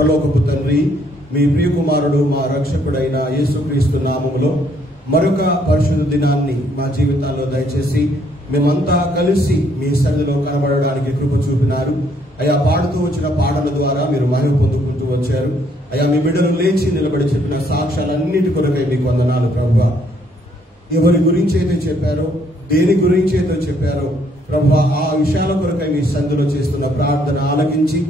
పరలోకపు తండ్రి, మీ ప్రియకుమారుడు మా రక్షకుడైన యేసుక్రీస్తు నామములో మరొక పరిశుద్ధ దినాన్ని మా జీవితాల్లో దయచేసి మేమంతా కలిసి మీ సన్నిధిలో కనబడడానికి కృప చూపినారు. అయా, పాడుతూ వచ్చిన పాటల ద్వారా మీరు మహిమ పొందుకుంటూ వచ్చారు. అయా, మీ బిడ్డలు లేచి నిలబడి చెప్పిన సాక్ష్యాలన్నిటి కొరకై మీకు వందనాలు ప్రభువా. ఎవరి గురించి అయితే చెప్పారో, దేని గురించి అయితే చెప్పారో ప్రభువా, ఆ విషయాల కొరకై మీ సన్నిధిలో చేస్తున్న ప్రార్థన ఆలకించి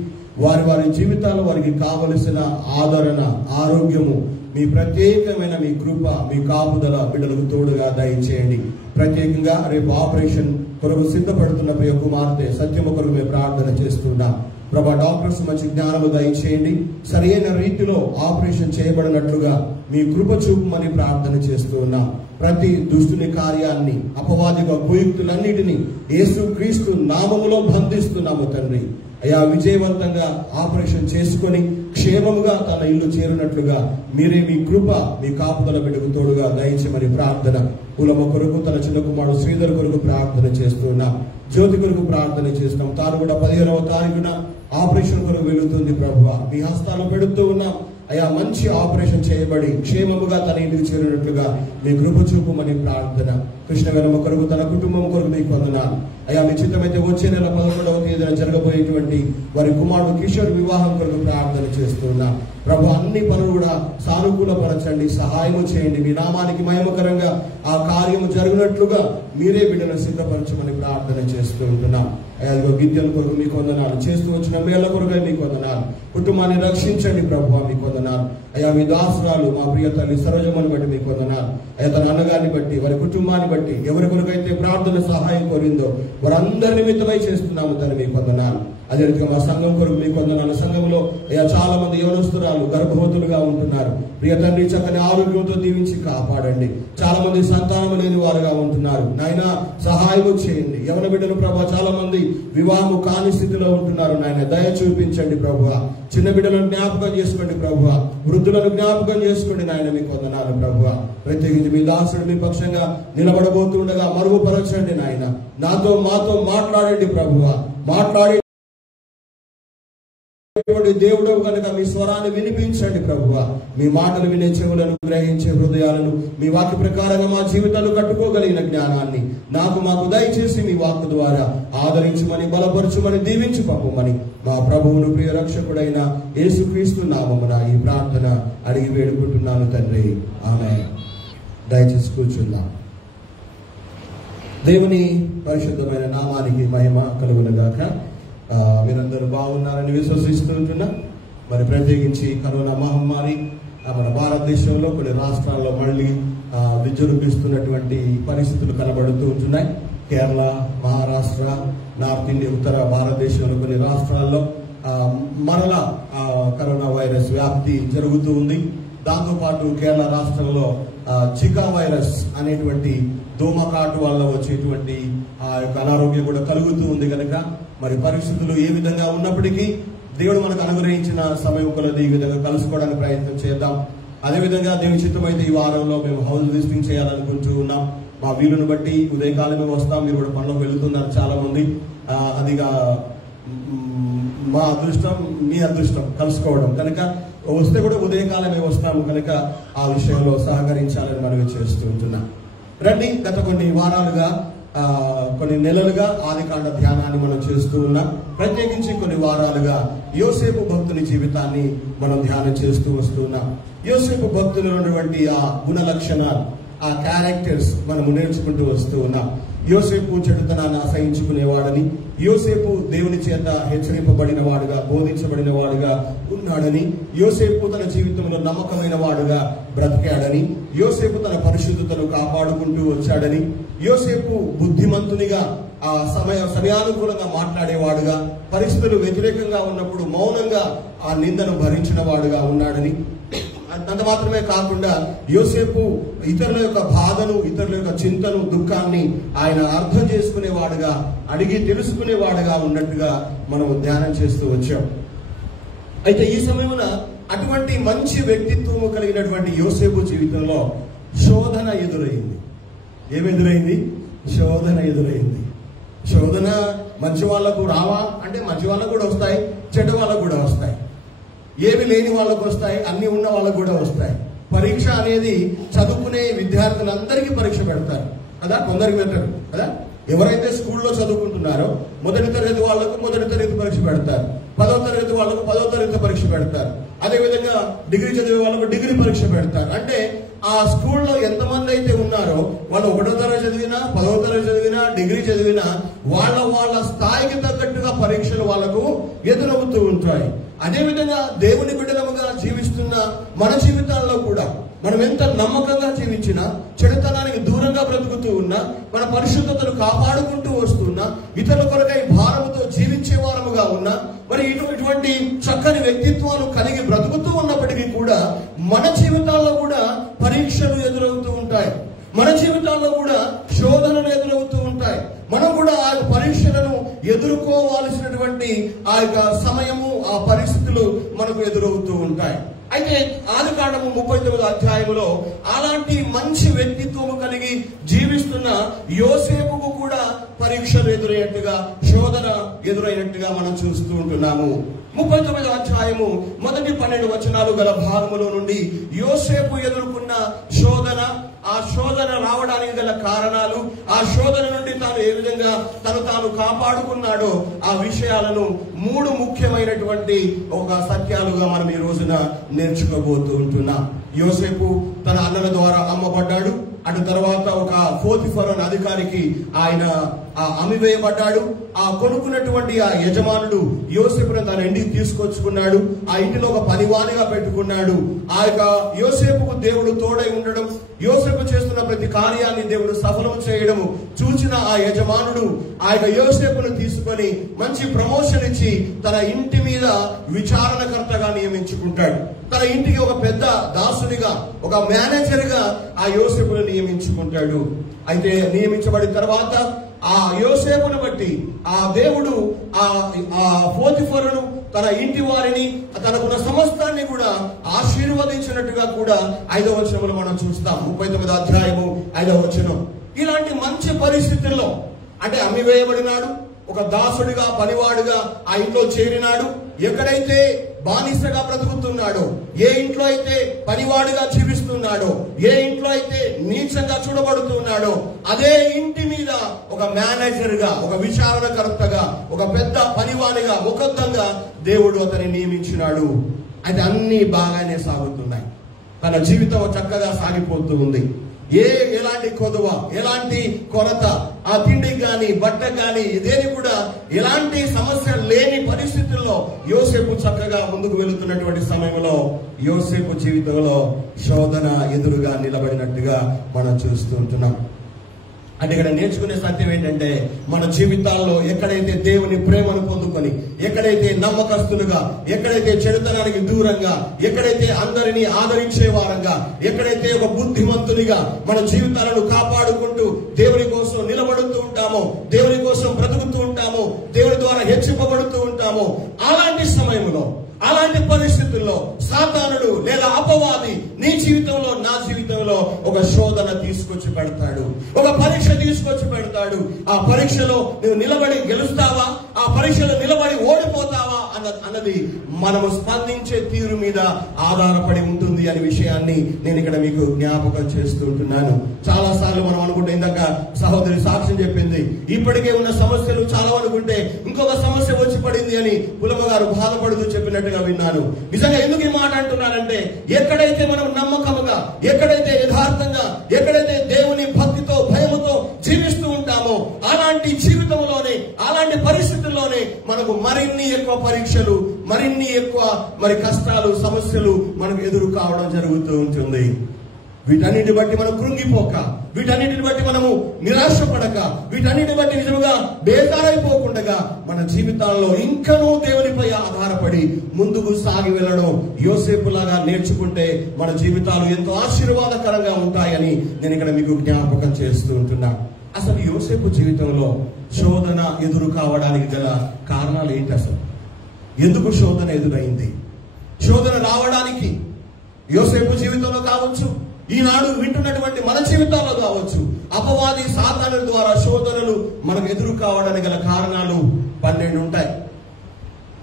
వారి వారి జీవితాల్లో వారికి కావలసిన ఆదరణ, ఆరోగ్యము, మీ ప్రత్యేకమైన మీ కృప, మీ కాపుదల బిడ్డలకు తోడుగా దయచేయండి. ప్రత్యేకంగా రేపు ఆపరేషన్ కొరకు సిద్ధపడుతున్న ప్రియ కుమార్తె సత్యము కొరకు మేము ప్రార్థన చేస్తున్నాం ప్రభా. డాక్టర్స్ మంచి జ్ఞానము దయచేయండి. సరైన రీతిలో ఆపరేషన్ చేయబడినట్లుగా మీ కృప చూపమని ప్రార్థన చేస్తూ ఉన్నాం. ప్రతి దుష్టుని కార్యాన్ని, అపవాదిక కుయుక్తులన్నిటినీ యేసుక్రీస్తు నామములో బంధిస్తున్నాము తండ్రి. అయా, విజయవంతంగా ఆపరేషన్ చేసుకొని క్షేమముగా తన ఇల్లు చేరినట్లుగా మీరే మీ కృప, మీ కాపుదల బిడ్డకు తోడుగా దయచేయమని ప్రార్థన. కులమ కొరకు, తన చిన్న కుమారుడు శ్రీధర్ కొరకు ప్రార్థన చేస్తున్నాం. జ్యోతి కొరకు ప్రార్థన చేస్తున్నాం. తాను కూడా 15వ తారీఖున ఆపరేషన్ కొరకు వెళుతుంది ప్రభువా. మీ హస్తాలు పెడుతూ ఉన్నాం. అయా, మంచి ఆపరేషన్ చేయబడి క్షేమముగా తన ఇంటికి చేరినట్లుగా మీ కృప చూపమని ప్రార్థన. కృష్ణ వెనమ కొరకు, తన కుటుంబం కొరకు మీకు వందనాలు. అయా, మీ చిత్తమైతే వచ్చే నెల 11వ తేదీన జరగబోయేటువంటి వారి కుమారుడు కిషోర్ వివాహం కొరకు ప్రార్థన చేస్తున్నా ప్రభు. అన్ని పనులు కూడా సానుకూలపరచండి, సహాయము చేయండి. మీ నామానికి మహిమకరంగా ఆ కార్యము జరిగినట్లుగా మీరే బిడ్డను సిద్ధపరచమని ప్రార్థన చేస్తూ ఉంటున్నాం. అయ్యా, విద్యల కొరకు మీకు వందనాలు. చేస్తూ వచ్చిన మేళ్ల కొరకు మీకు వందనాలు. కుటుంబాన్ని రక్షించండి ప్రభు, మీకు వందనాలు. అయ్యా, మీ దాసురాలు మా ప్రియ తల్లి సరోజమ్మని బట్టి మీకు వందనాలు. అయ్యా, తన అన్నగారిని బట్టి, వారి కుటుంబాన్ని బట్టి, ఎవరి కొరకైతే ప్రార్థన సహాయం కోరిందో వారందరి నిమిత్తమై చేస్తున్నాము తను మీకు వందనాలు. అదే రీతిగా మా సంఘం కొరకు మీకు వందనాలు. సంఘంలో అయ్యా, చాలా మంది యవనస్తురాలు గర్భవతులుగా ఉంటున్నారు. ప్రియ తండ్రి, చక్కని ఆరోగ్యంతో దీవించి కాపాడండి. చాలా మంది సంతానం లేని వారుగా ఉంటున్నారు. నాయన, సహాయం చేయండి. యవన బిడ్డలు ప్రభా, చాలా మంది వివాహము కాని స్థితిలో ఉంటున్నారు. నాయన, దయ చూపించండి ప్రభువా. చిన్న బిడ్డలను జ్ఞాపకం చేసుకోండి ప్రభువా. వృద్ధులను జ్ఞాపకం చేసుకోండి నాయన, మీకు వందనాలు ప్రభువా. ప్రత్యేకించి మీ దాసుడు మీ పక్షంగా నిలబడబోతుండగా మరుగుపరచండి నాయన. మాతో మాట్లాడండి ప్రభువా. మాట్లాడి దేవుడు కనుక మీ స్వరాన్ని వినిపించండి ప్రభువా. మీ మాటలు వినే చెవులను, గ్రహించే హృదయాలను, మీ వాక్య ప్రకారంగా మా జీవితాలు కట్టుకోగలిగిన జ్ఞానాన్ని మాకు దయచేసి మీ వాక్కు ద్వారా ఆదరించమని, బలపరచుమని, దీవించి పంపమని మా ప్రభువును ప్రియ రక్షకుడైన యేసుక్రీస్తు నామమున ఈ ప్రార్థన అడిగి వేడుకుంటున్నాను తండ్రి, ఆమేన్. దయచేసి కూర్చుందాం. దేవుని పరిశుద్ధమైన నామానికి మహిమ కలుగునుగాక. మీరందరూ బాగున్నారని విశ్వసిస్తుంటున్నా. మరి ప్రత్యేకించి కరోనా మహమ్మారి మన భారతదేశంలో కొన్ని రాష్ట్రాల్లో మళ్ళీ విజృంభిస్తున్నటువంటి పరిస్థితులు కనబడుతూ ఉంటున్నాయి. కేరళ, మహారాష్ట్ర, నార్త్ ఇండియా, ఉత్తర భారతదేశంలో కొన్ని రాష్ట్రాల్లో మరలా కరోనా వైరస్ వ్యాప్తి జరుగుతూ ఉంది. దాంతోపాటు కేరళ రాష్ట్రంలో జికా వైరస్ అనేటువంటి దోమకాటు వల్ల వచ్చేటువంటి ఆ యొక్క అనారోగ్యం కూడా కలుగుతూ ఉంది. కనుక మరి పరిస్థితులు ఏ విధంగా ఉన్నప్పటికీ దేవుడు మనకు అనుగ్రహించిన సమయం కొలది ఈ విధంగా కలుసుకోవడానికి ప్రయత్నం చేద్దాం. అదేవిధంగా దేవుని చిత్తమైతే ఈ వారంలో మేము హౌస్ విజిటింగ్ చేయాలనుకుంటూ ఉన్నాం. మా వీలును బట్టి ఉదయకాలమే వస్తాం. మీరు కూడా పనులకు వెళుతున్నారు చాలా మంది. అదిగా మా అదృష్టం, మీ అదృష్టం కలుసుకోవడం. కనుక వస్తే కూడా ఉదయకాలమే వస్తాము. కనుక ఆ విషయంలో సహకరించాలని మనవి చేస్తూ ఉంటున్నాం. రండి, గత కొన్ని వారాలుగా, కొన్ని నెలలుగా ఆదికాండ ధ్యానాన్ని మనం చేస్తూ ఉన్నాం. ప్రత్యేకించి కొన్ని వారాలుగా యోసేపు భక్తుని జీవితాన్ని మనం ధ్యానం చేస్తూ వస్తున్నాం. యోసేపు భక్తులు ఉన్నటువంటి ఆ గుణ లక్షణాలు, ఆ క్యారెక్టర్స్ మనము నేర్చుకుంటూ వస్తూ ఉన్నాం. యోసేపు చెడుతనాన్ని అసహించుకునేవాడని, యోసేపు దేవుని చేత హెచ్చరింపబడిన వాడుగా, బోధించబడిన వాడుగా ఉన్నాడని, యోసేపు తన జీవితంలో నమ్మకమైన వాడుగా బ్రతికాడని, యోసేపు తన పరిశుద్ధతను కాపాడుకుంటూ వచ్చాడని, యోసేపు బుద్ధిమంతునిగా ఆ సమయానుకూలంగా మాట్లాడేవాడుగా, పరిస్థితులు వ్యతిరేకంగా ఉన్నప్పుడు మౌనంగా ఆ నిందను భరించిన వాడుగా ఉన్నాడని, అంత మాత్రమే కాకుండా యోసేపు ఇతరుల యొక్క బాధను, ఇతరుల యొక్క చింతను, దుఃఖాన్ని ఆయన అర్థం చేసుకునేవాడుగా, అడిగి తెలుసుకునేవాడుగా ఉన్నట్టుగా మనం ధ్యానం చేస్తూ వచ్చాం. అయితే ఈ సమయమున అటువంటి మంచి వ్యక్తిత్వము కలిగినటువంటి యోసేపు జీవితంలో శోధన ఎదురైంది. ఏమెదురైంది? శోధన ఎదురైంది. శోధన మంచి వాళ్ళకు రావా అంటే మంచి వాళ్ళకు కూడా వస్తాయి, చెడ్డ వాళ్ళకు కూడా వస్తాయి. ఏమి లేని వాళ్ళకు వస్తాయి, అన్ని ఉన్న వాళ్ళకు కూడా వస్తాయి. పరీక్ష అనేది చదువుకునే విద్యార్థులందరికీ పరీక్ష పెడతారు కదా, కొందరికి పెట్టరు కదా. ఎవరైతే స్కూల్లో చదువుకుంటున్నారో మొదటి తరగతి వాళ్లకు మొదటి తరగతి పరీక్ష పెడతారు, 10వ తరగతి వాళ్లకు 10వ తరగతి పరీక్ష పెడతారు, అదేవిధంగా డిగ్రీ చదివే వాళ్ళకు డిగ్రీ పరీక్ష పెడతారు. అంటే ఆ స్కూల్లో ఎంతమంది అయితే ఉన్నారో వాళ్ళు 1వ తరగతి చదివినా 10వ తరగతి చదివినా డిగ్రీ చదివినా వాళ్ళ స్థాయికి తగ్గట్టుగా పరీక్షలు వాళ్ళకు ఎదురవుతూ ఉంటాయి. అదేవిధంగా దేవుని బిడ్డలముగా జీవిస్తున్న మన జీవితాల్లో కూడా మనం ఎంత నమ్మకంగా జీవించినా, చెడుతనానికి దూరంగా బ్రతుకుతూ ఉన్నా, మన పరిశుద్ధతను కాపాడుకుంటూ వస్తున్నా, ఇతరుల కొరకై భారముతో జీవించే వారముగా ఉన్నా, మరి ఇటువంటి చక్కని వ్యక్తిత్వాలు కలిగి బ్రతుకుతూ ఉన్నప్పటికీ కూడా మన జీవితాల్లో కూడా పరీక్షలు ఎదురవుతూ ఉంటాయి. మన జీవితాల్లో కూడా శోధనలు ఎదురవుతూ ఉంటాయి. మనం కూడా ఆ పరీక్షలను ఎదుర్కోవాల్సినటువంటి ఆ యొక్క సమయము, ఆ పరిస్థితులు మనకు ఎదురవుతూ ఉంటాయి. అయితే ఆదికాండము 39వ అధ్యాయంలో అలాంటి మంచి వ్యక్తిత్వము కలిగి జీవిస్తున్న యోసేపుకు కూడా పరీక్షలు ఎదురైనట్టుగా, శోధన ఎదురైనట్టుగా మనం చూస్తూ ఉంటున్నాము. 39వ అధ్యాయము మొదటి 12 వచనాలు గల భాగములో నుండి యోసేపు ఎదుర్కొన్న శోధన, ఆ శోధన రావడానికి గల కారణాలు, ఆ శోధన నుండి తాను ఏ విధంగా తాను కాపాడుకున్నాడో ఆ విషయాలను 3 ముఖ్యమైనటువంటి ఒక సత్యాలుగా మనం ఈ రోజున నేర్చుకోబోతూ ఉంటున్నాం. యోసేపు తన అన్నల ద్వారా అమ్మబడ్డాడు. అటు తర్వాత ఒక పోతిఫరు అనే అధికారికి ఆయన అమ్మివేయబడ్డాడు. ఆ కొనుక్కున్నటువంటి ఆ యజమానుడు యోసేపును తన ఇంటికి తీసుకొచ్చుకున్నాడు. ఆ ఇంటిలో ఒక పనివానిగా పెట్టుకున్నాడు. ఆ యొక్క యోసేపుకు దేవుడు తోడై ఉండడం, యోసేపు చేస్తున్న ప్రతి కార్యాన్ని దేవుడు సఫలం చేయడము చూసిన ఆ యజమానుడు ఆ యొక్క యోసేపును తీసుకొని మంచి ప్రమోషన్ ఇచ్చి తన ఇంటి మీద విచారణకర్తగా నియమించుకుంటాడు. తన ఇంటికి ఒక పెద్ద దాసునిగా, ఒక మేనేజర్ గా ఆ యోసేపును నియమించుకుంటాడు. అయితే నియమించబడిన తర్వాత ఆ యోసేపును బట్టి ఆ దేవుడు ఆ పోతిఫరును, తన ఇంటి వారిని, తనకున్న సమస్తాన్ని కూడా ఆశీర్వదించినట్టుగా కూడా 5వ వచనంలో మనం చూస్తాం. 39వ అధ్యాయము 5వ వచనం. ఇలాంటి మంచి పరిస్థితుల్లో, అంటే అమ్మివేయబడినాడు, ఒక దాసుడిగా, పనివాడుగా ఆ ఇంట్లో చేరినాడు. ఎక్కడైతే బానిసగా బ్రతుకుతున్నాడో, ఏ ఇంట్లో అయితే పనివాడుగా జీవిస్తున్నాడో, ఏ ఇంట్లో అయితే నీచంగా చూడబడుతున్నాడో, అదే ఇంటి మీద ఒక మేనేజర్ గా, ఒక విచారణకర్తగా, ఒక పెద్ద పనివాడిగా, ముఖద్దంగా దేవుడు అతన్ని నియమించినాడు. అయితే అన్ని బాగానే సాగుతున్నాయి. తన జీవితం చక్కగా సాగిపోతూ ఉంది. ఎలాంటి కొదువ, ఎలాంటి కొరత, ఆ తిండికి గాని, బట్టకు గాని, దేని కూడా ఎలాంటి సమస్య లేని పరిస్థితుల్లో యోసేపు చక్కగా ముందుకు వెళుతున్నటువంటి సమయంలో యోసేపు జీవితంలో శోధన ఎదురుగా నిలబడినట్టుగా మనం చూస్తూ ఉంటున్నాం. అంటే ఇక్కడ నేర్చుకునే సత్యం ఏంటంటే, మన జీవితాల్లో ఎక్కడైతే దేవుని ప్రేమను పొందుకొని, ఎక్కడైతే నమ్మకస్తులుగా, ఎక్కడైతే చెడుతనానికి దూరంగా, ఎక్కడైతే అందరినీ ఆదరించే వారంగా, ఎక్కడైతే ఒక బుద్ధిమంతునిగా మన జీవితాలను కాపాడుకుంటూ దేవుని కోసం నిలబడుతూ ఉంటామో, దేవుని కోసం బ్రతుకుతూ ఉంటామో, దేవుని ద్వారా హెచ్చింపబడుతూ ఉంటామో, అలాంటి సమయంలో, అలాంటి పరిస్థితుల్లో సాతానుడు లేదా అపవాది నీ జీవితంలో, నా జీవితంలో ఒక శోధన తీసుకొచ్చి పెడతాడు, ఒక పరీక్ష తీసుకొచ్చి పెడతాడు. ఆ పరీక్షలో నువ్వు నిలబడి గెలుస్తావా, ఆ పరీక్షలో నిలబడి ఓడిపోతావా అన్నది మనము స్పందించే తీరు మీద ఆధారపడి ఉంటుంది అనే విషయాన్ని నేను ఇక్కడ మీకు జ్ఞాపకం చేస్తూ ఉంటున్నాను. చాలా సార్లు మనం అనుకుంటే, ఇందాక సహోదరి సాక్ష్యం చెప్పింది, ఇప్పటికే ఉన్న సమస్యలు చాలా అనుకుంటే ఇంకొక సమస్య వచ్చి పడింది అని పులమ గారు బాధపడుతూ చెప్పినట్టుగా విన్నాను. నిజంగా ఎందుకు ఈ మాట అంటున్నానంటే, ఎక్కడైతే మనం నమ్మకముగా, ఎక్కడైతే యథార్థంగా, ఎక్కడైతే దేవుని భక్తితో, భయముతో జీవిస్తూ ఉంటామో, అలాంటి జీవితంలోనే, అలాంటి పరిస్థితుల్లోనే మనకు మరిన్ని ఎక్కువ పరీక్షలు, మరిన్ని ఎక్కువ కష్టాలు, సమస్యలు మనకు ఎదురు కావడం జరుగుతూ ఉంటుంది. వీటన్నిటిని బట్టి మనం కృంగిపోక, వీటన్నిటిని బట్టి మనము నిరాశపడక, వీటన్నిటిని బట్టి నిజంగా బేకారైపోకుండా మన జీవితాల్లో ఇంకనూ దేవునిపై ఆధారపడి ముందుకు సాగి వెళ్ళడం యోసేపులాగా నేర్చుకుంటే మన జీవితాలు ఎంతో ఆశీర్వాదకరంగా ఉంటాయని నేను ఇక్కడ మీకు జ్ఞాపకం చేస్తూ ఉంటున్నా. అసలు యోసేపు జీవితంలో శోధన ఎదురు కావడానికి గల కారణాలు ఏంటి? అసలు ఎందుకు శోధన ఎదురైంది? శోధన రావడానికి యోసేపు జీవితంలో కావచ్చు, ఈనాడు వింటున్నటువంటి మన జీవితాల్లో కావచ్చు, అపవాది సాతాను ద్వారా శోధనలు మనకు ఎదురు కావడానికి గల కారణాలు 12 ఉంటాయి.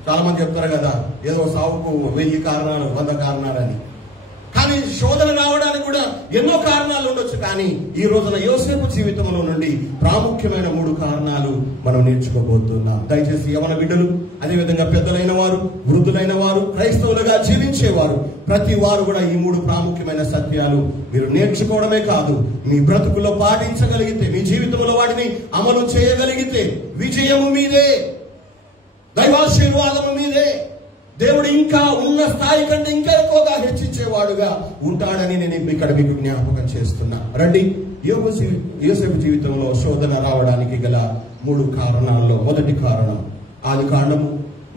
చాలా మంది చెప్తారు కదా, ఏదో సావుకు 1000 కారణాలు 100 కారణాలని. కానీ శోధన రావడానికి కూడా ఎన్నో కారణాలు ఉండొచ్చు. కానీ ఈ రోజున యోసేపు జీవితంలో నుండి ప్రాముఖ్యమైన 3 కారణాలు మనం నేర్చుకోబోతున్నాం. దయచేసి యవన బిడ్డలు, అదేవిధంగా పెద్దలైన వారు, వృద్ధులైన వారు, క్రైస్తవులుగా జీవించేవారు, ప్రతి వారు కూడా ఈ 3 ప్రాముఖ్యమైన సత్యాలు మీరు నేర్చుకోవడమే కాదు, మీ బ్రతుకులో పాటించగలిగితే, మీ జీవితంలో వాటిని అమలు చేయగలిగితే విజయము మీదే, దైవాశీర్వాదము మీదే. దేవుడు ఇంకా ఉన్న స్థాయి కంటే ఇంకా ఎక్కువగా హెచ్చించేవాడుగా ఉంటాడని నేను ఇక్కడ మీకు జ్ఞాపకం చేస్తున్నా. రండి, యోసేపు జీవితంలో శోధన రావడానికి గల 3 కారణాల్లో మొదటి కారణం ఆదికాండము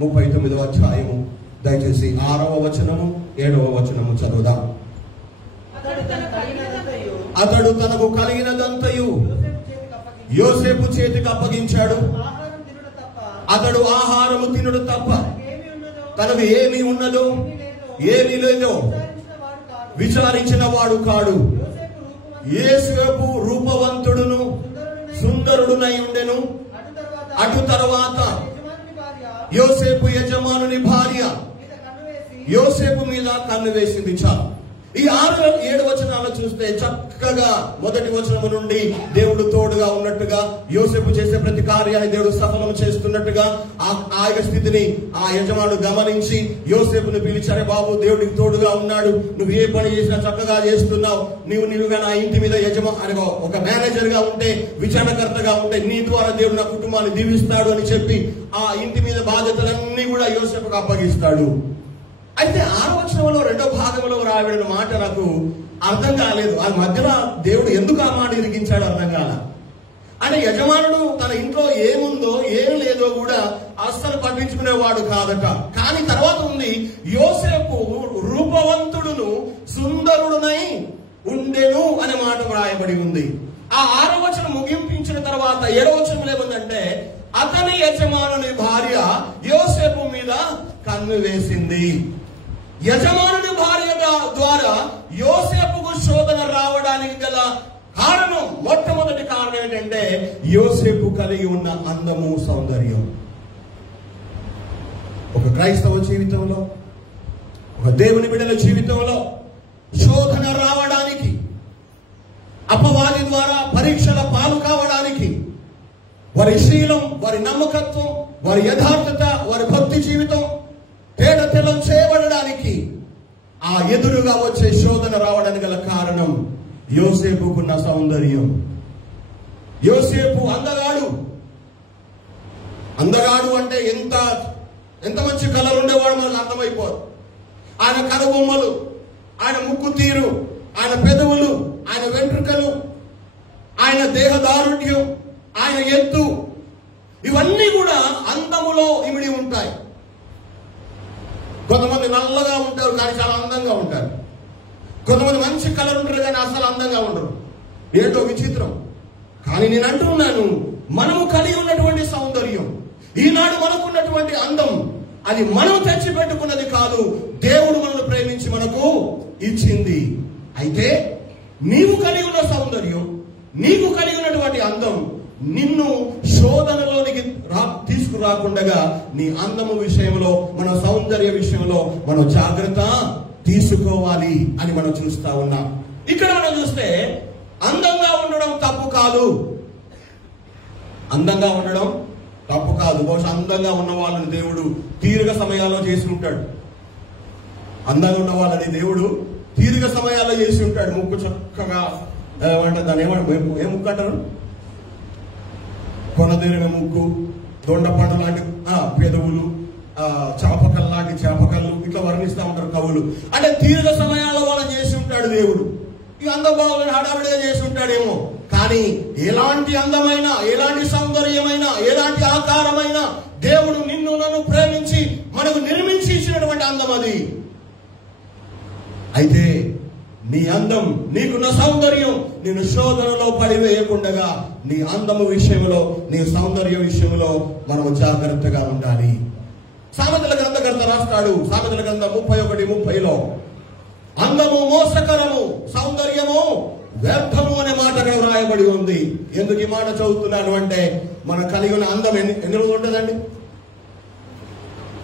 39వ అధ్యాయము, దయచేసి 6వ వచనము 7వ వచనము చదువుదాం. అతడు తనకు కలిగినదంతయు యోసేపు చేతికి అప్పగించాడు. అతడు ఆహారము తినుడు తప్ప తనకు ఏమి ఉన్నదో ఏమి లేదో విచారించిన వాడు కాడు. యోసేపు రూపవంతుడును సుందరుడునై ఉండెను. అటు తర్వాత యోసేపు యజమానుని భార్య యోసేపు మీద కన్ను వేసింది. చాలు. ఈ 6-7 వచనాలు చూస్తే చక్కగా మొదటి వచనము నుండి దేవుడు తోడుగా ఉన్నట్టుగా, యోసేపు చేసే ప్రతి కార్యాన్ని దేవుడు సఫలం చేస్తున్నట్టుగా ఆ స్థితిని ఆ యజమానుడు గమనించి యోసేపును పిలిచారే, బాబు దేవుడికి తోడుగా ఉన్నాడు, నువ్వు ఏ పని చేసినా చక్కగా చేస్తున్నావు, నీవుగా నా ఇంటి మీద ఒక మేనేజర్ గా ఉంటే, విచారణకర్తగా ఉంటే నీ ద్వారా దేవుడు నా కుటుంబాన్ని దీవిస్తాడు అని చెప్పి ఆ ఇంటి మీద బాధ్యతలన్నీ కూడా యోసేపుకు అప్పగిస్తాడు. అయితే 6వ వచనంలో 2వ భాగంలో రాబడిన మాట నాకు అర్థం కాలేదు. ఆ మధ్యలో దేవుడు ఎందుకు ఆ మాట ఇరిగించాడు అర్థం కాల. అంటే యజమానుడు తన ఇంట్లో ఏముందో ఏం లేదో కూడా అస్సలు పట్టించుకునేవాడు కాదట. కానీ తర్వాత ఉంది, యోసేపు రూపవంతుడును సుందరుడునై ఉండెను అనే మాట రాయబడి ఉంది. ఆ 6వ వచనం ముగింపించిన తర్వాత 7వ వచనంలో ఏముందంటే, అతని యజమానుని భార్య యోసేపు మీద కన్ను వేసింది. యజమానుని భార్య ద్వారా యోసేపుకు శోధన రావడానికి గల కారణం, మొట్టమొదటి కారణం ఏంటంటే యోసేపు కలిగి ఉన్న అందము, సౌందర్యం. ఒక క్రైస్తవ జీవితంలో, ఒక దేవుని బిడ్డల జీవితంలో శోధన రావడానికి, అపవాది ద్వారా పరీక్షల పాలు కావడానికి, వారి శీలం, వారి నమ్మకత్వం, వారి యథార్థత, వారి భక్తి జీవితం తేటతెల్లం చేయబడడానికి, ఆ ఎదురుగా వచ్చే శోధన రావడానికి గల కారణం యోసేపుకున్న సౌందర్యం. యోసేపు అందగాడు అంటే ఎంత మంచి కలర్ ఉండేవాడు మనకు అర్థమైపోదు. ఆయన కనుబొమ్మలు, ఆయన ముక్కు తీరు, ఆయన పెదవులు, ఆయన వెంట్రుకలు, ఆయన దేహదారుఢ్యం, ఆయన ఎత్తు, ఇవన్నీ కూడా అందములో ఇమిడి ఉంటాయి. కొంతమంది నల్లగా ఉంటారు కానీ చాలా అందంగా ఉంటారు. కొంతమంది మంచి కలర్ ఉంటారు కానీ అసలు అందంగా ఉండరు. ఏంటో విచిత్రం. కానీ నేను అంటున్నాను, మనము కలిగి ఉన్నటువంటి సౌందర్యం, ఈనాడు మనకున్నటువంటి అందం, అది మనం తెచ్చిపెట్టుకున్నది కాదు, దేవుడు మనల్ని ప్రేమించి మనకు ఇచ్చింది. అయితే నీవు కలిగి ఉన్న సౌందర్యం, నీకు కలిగి ఉన్నటువంటి అందం నిన్ను శోధనలోనికి తీసుకురాకుండా నీ అందము విషయంలో, మన సౌందర్య విషయంలో మనం జాగ్రత్త తీసుకోవాలి అని మనం చూస్తా ఉన్నాం. ఇక్కడ మనం చూస్తే అందంగా ఉండడం తప్పు కాదు. అందంగా ఉండడం తప్పు కాదు. బహుశా అందంగా ఉన్న వాళ్ళని దేవుడు తీరిక సమయాల్లో చేసి ఉంటాడు. అందంగా ఉన్న వాళ్ళని దేవుడు తీరిక సమయాల్లో చేసి ఉంటాడు. ముక్కు చక్కగా దాన్ని ఏ ముక్కు అంటారు, కొనదేరిన ముక్కు, దొండపండు లాంటి పెదవులు, చాపకల్ లాంటి చేపకళ్ళు, ఇట్లా వర్ణిస్తూ ఉంటారు కవులు. అంటే తీరిక సమయాల్లో వాళ్ళని చేసి ఉంటాడు దేవుడు. ఈ అందం బాగులని హడావిడిగా చేసి ఉంటాడేమో, కానీ ఎలాంటి అందమైనా, ఎలాంటి సౌందర్యమైనా, ఎలాంటి ఆకారమైనా దేవుడు నిన్ను నన్ను ప్రేమించి మనకు నిర్మించి ఇచ్చినటువంటి అందం అది. అయితే నీ అందం, నీకున్న సౌందర్యం నిన్ను శోధనలో పడివేయకుండా నీ అందము విషయంలో, నీ సౌందర్య విషయంలో మనము జాగ్రత్తగా ఉండాలి. సామెతల గ్రంథకర్త రాస్తాడు, సామెతల గ్రంథం 31:30లో, అందము మోసకరము, సౌందర్యము వ్యర్థము అనే మాట రాయబడి ఉంది. ఎందుకు ఈ మాట చదువుతున్నాను అంటే, మన కలిగి ఉన్న అందం ఎన్ని రోజులు ఉంటుందండి?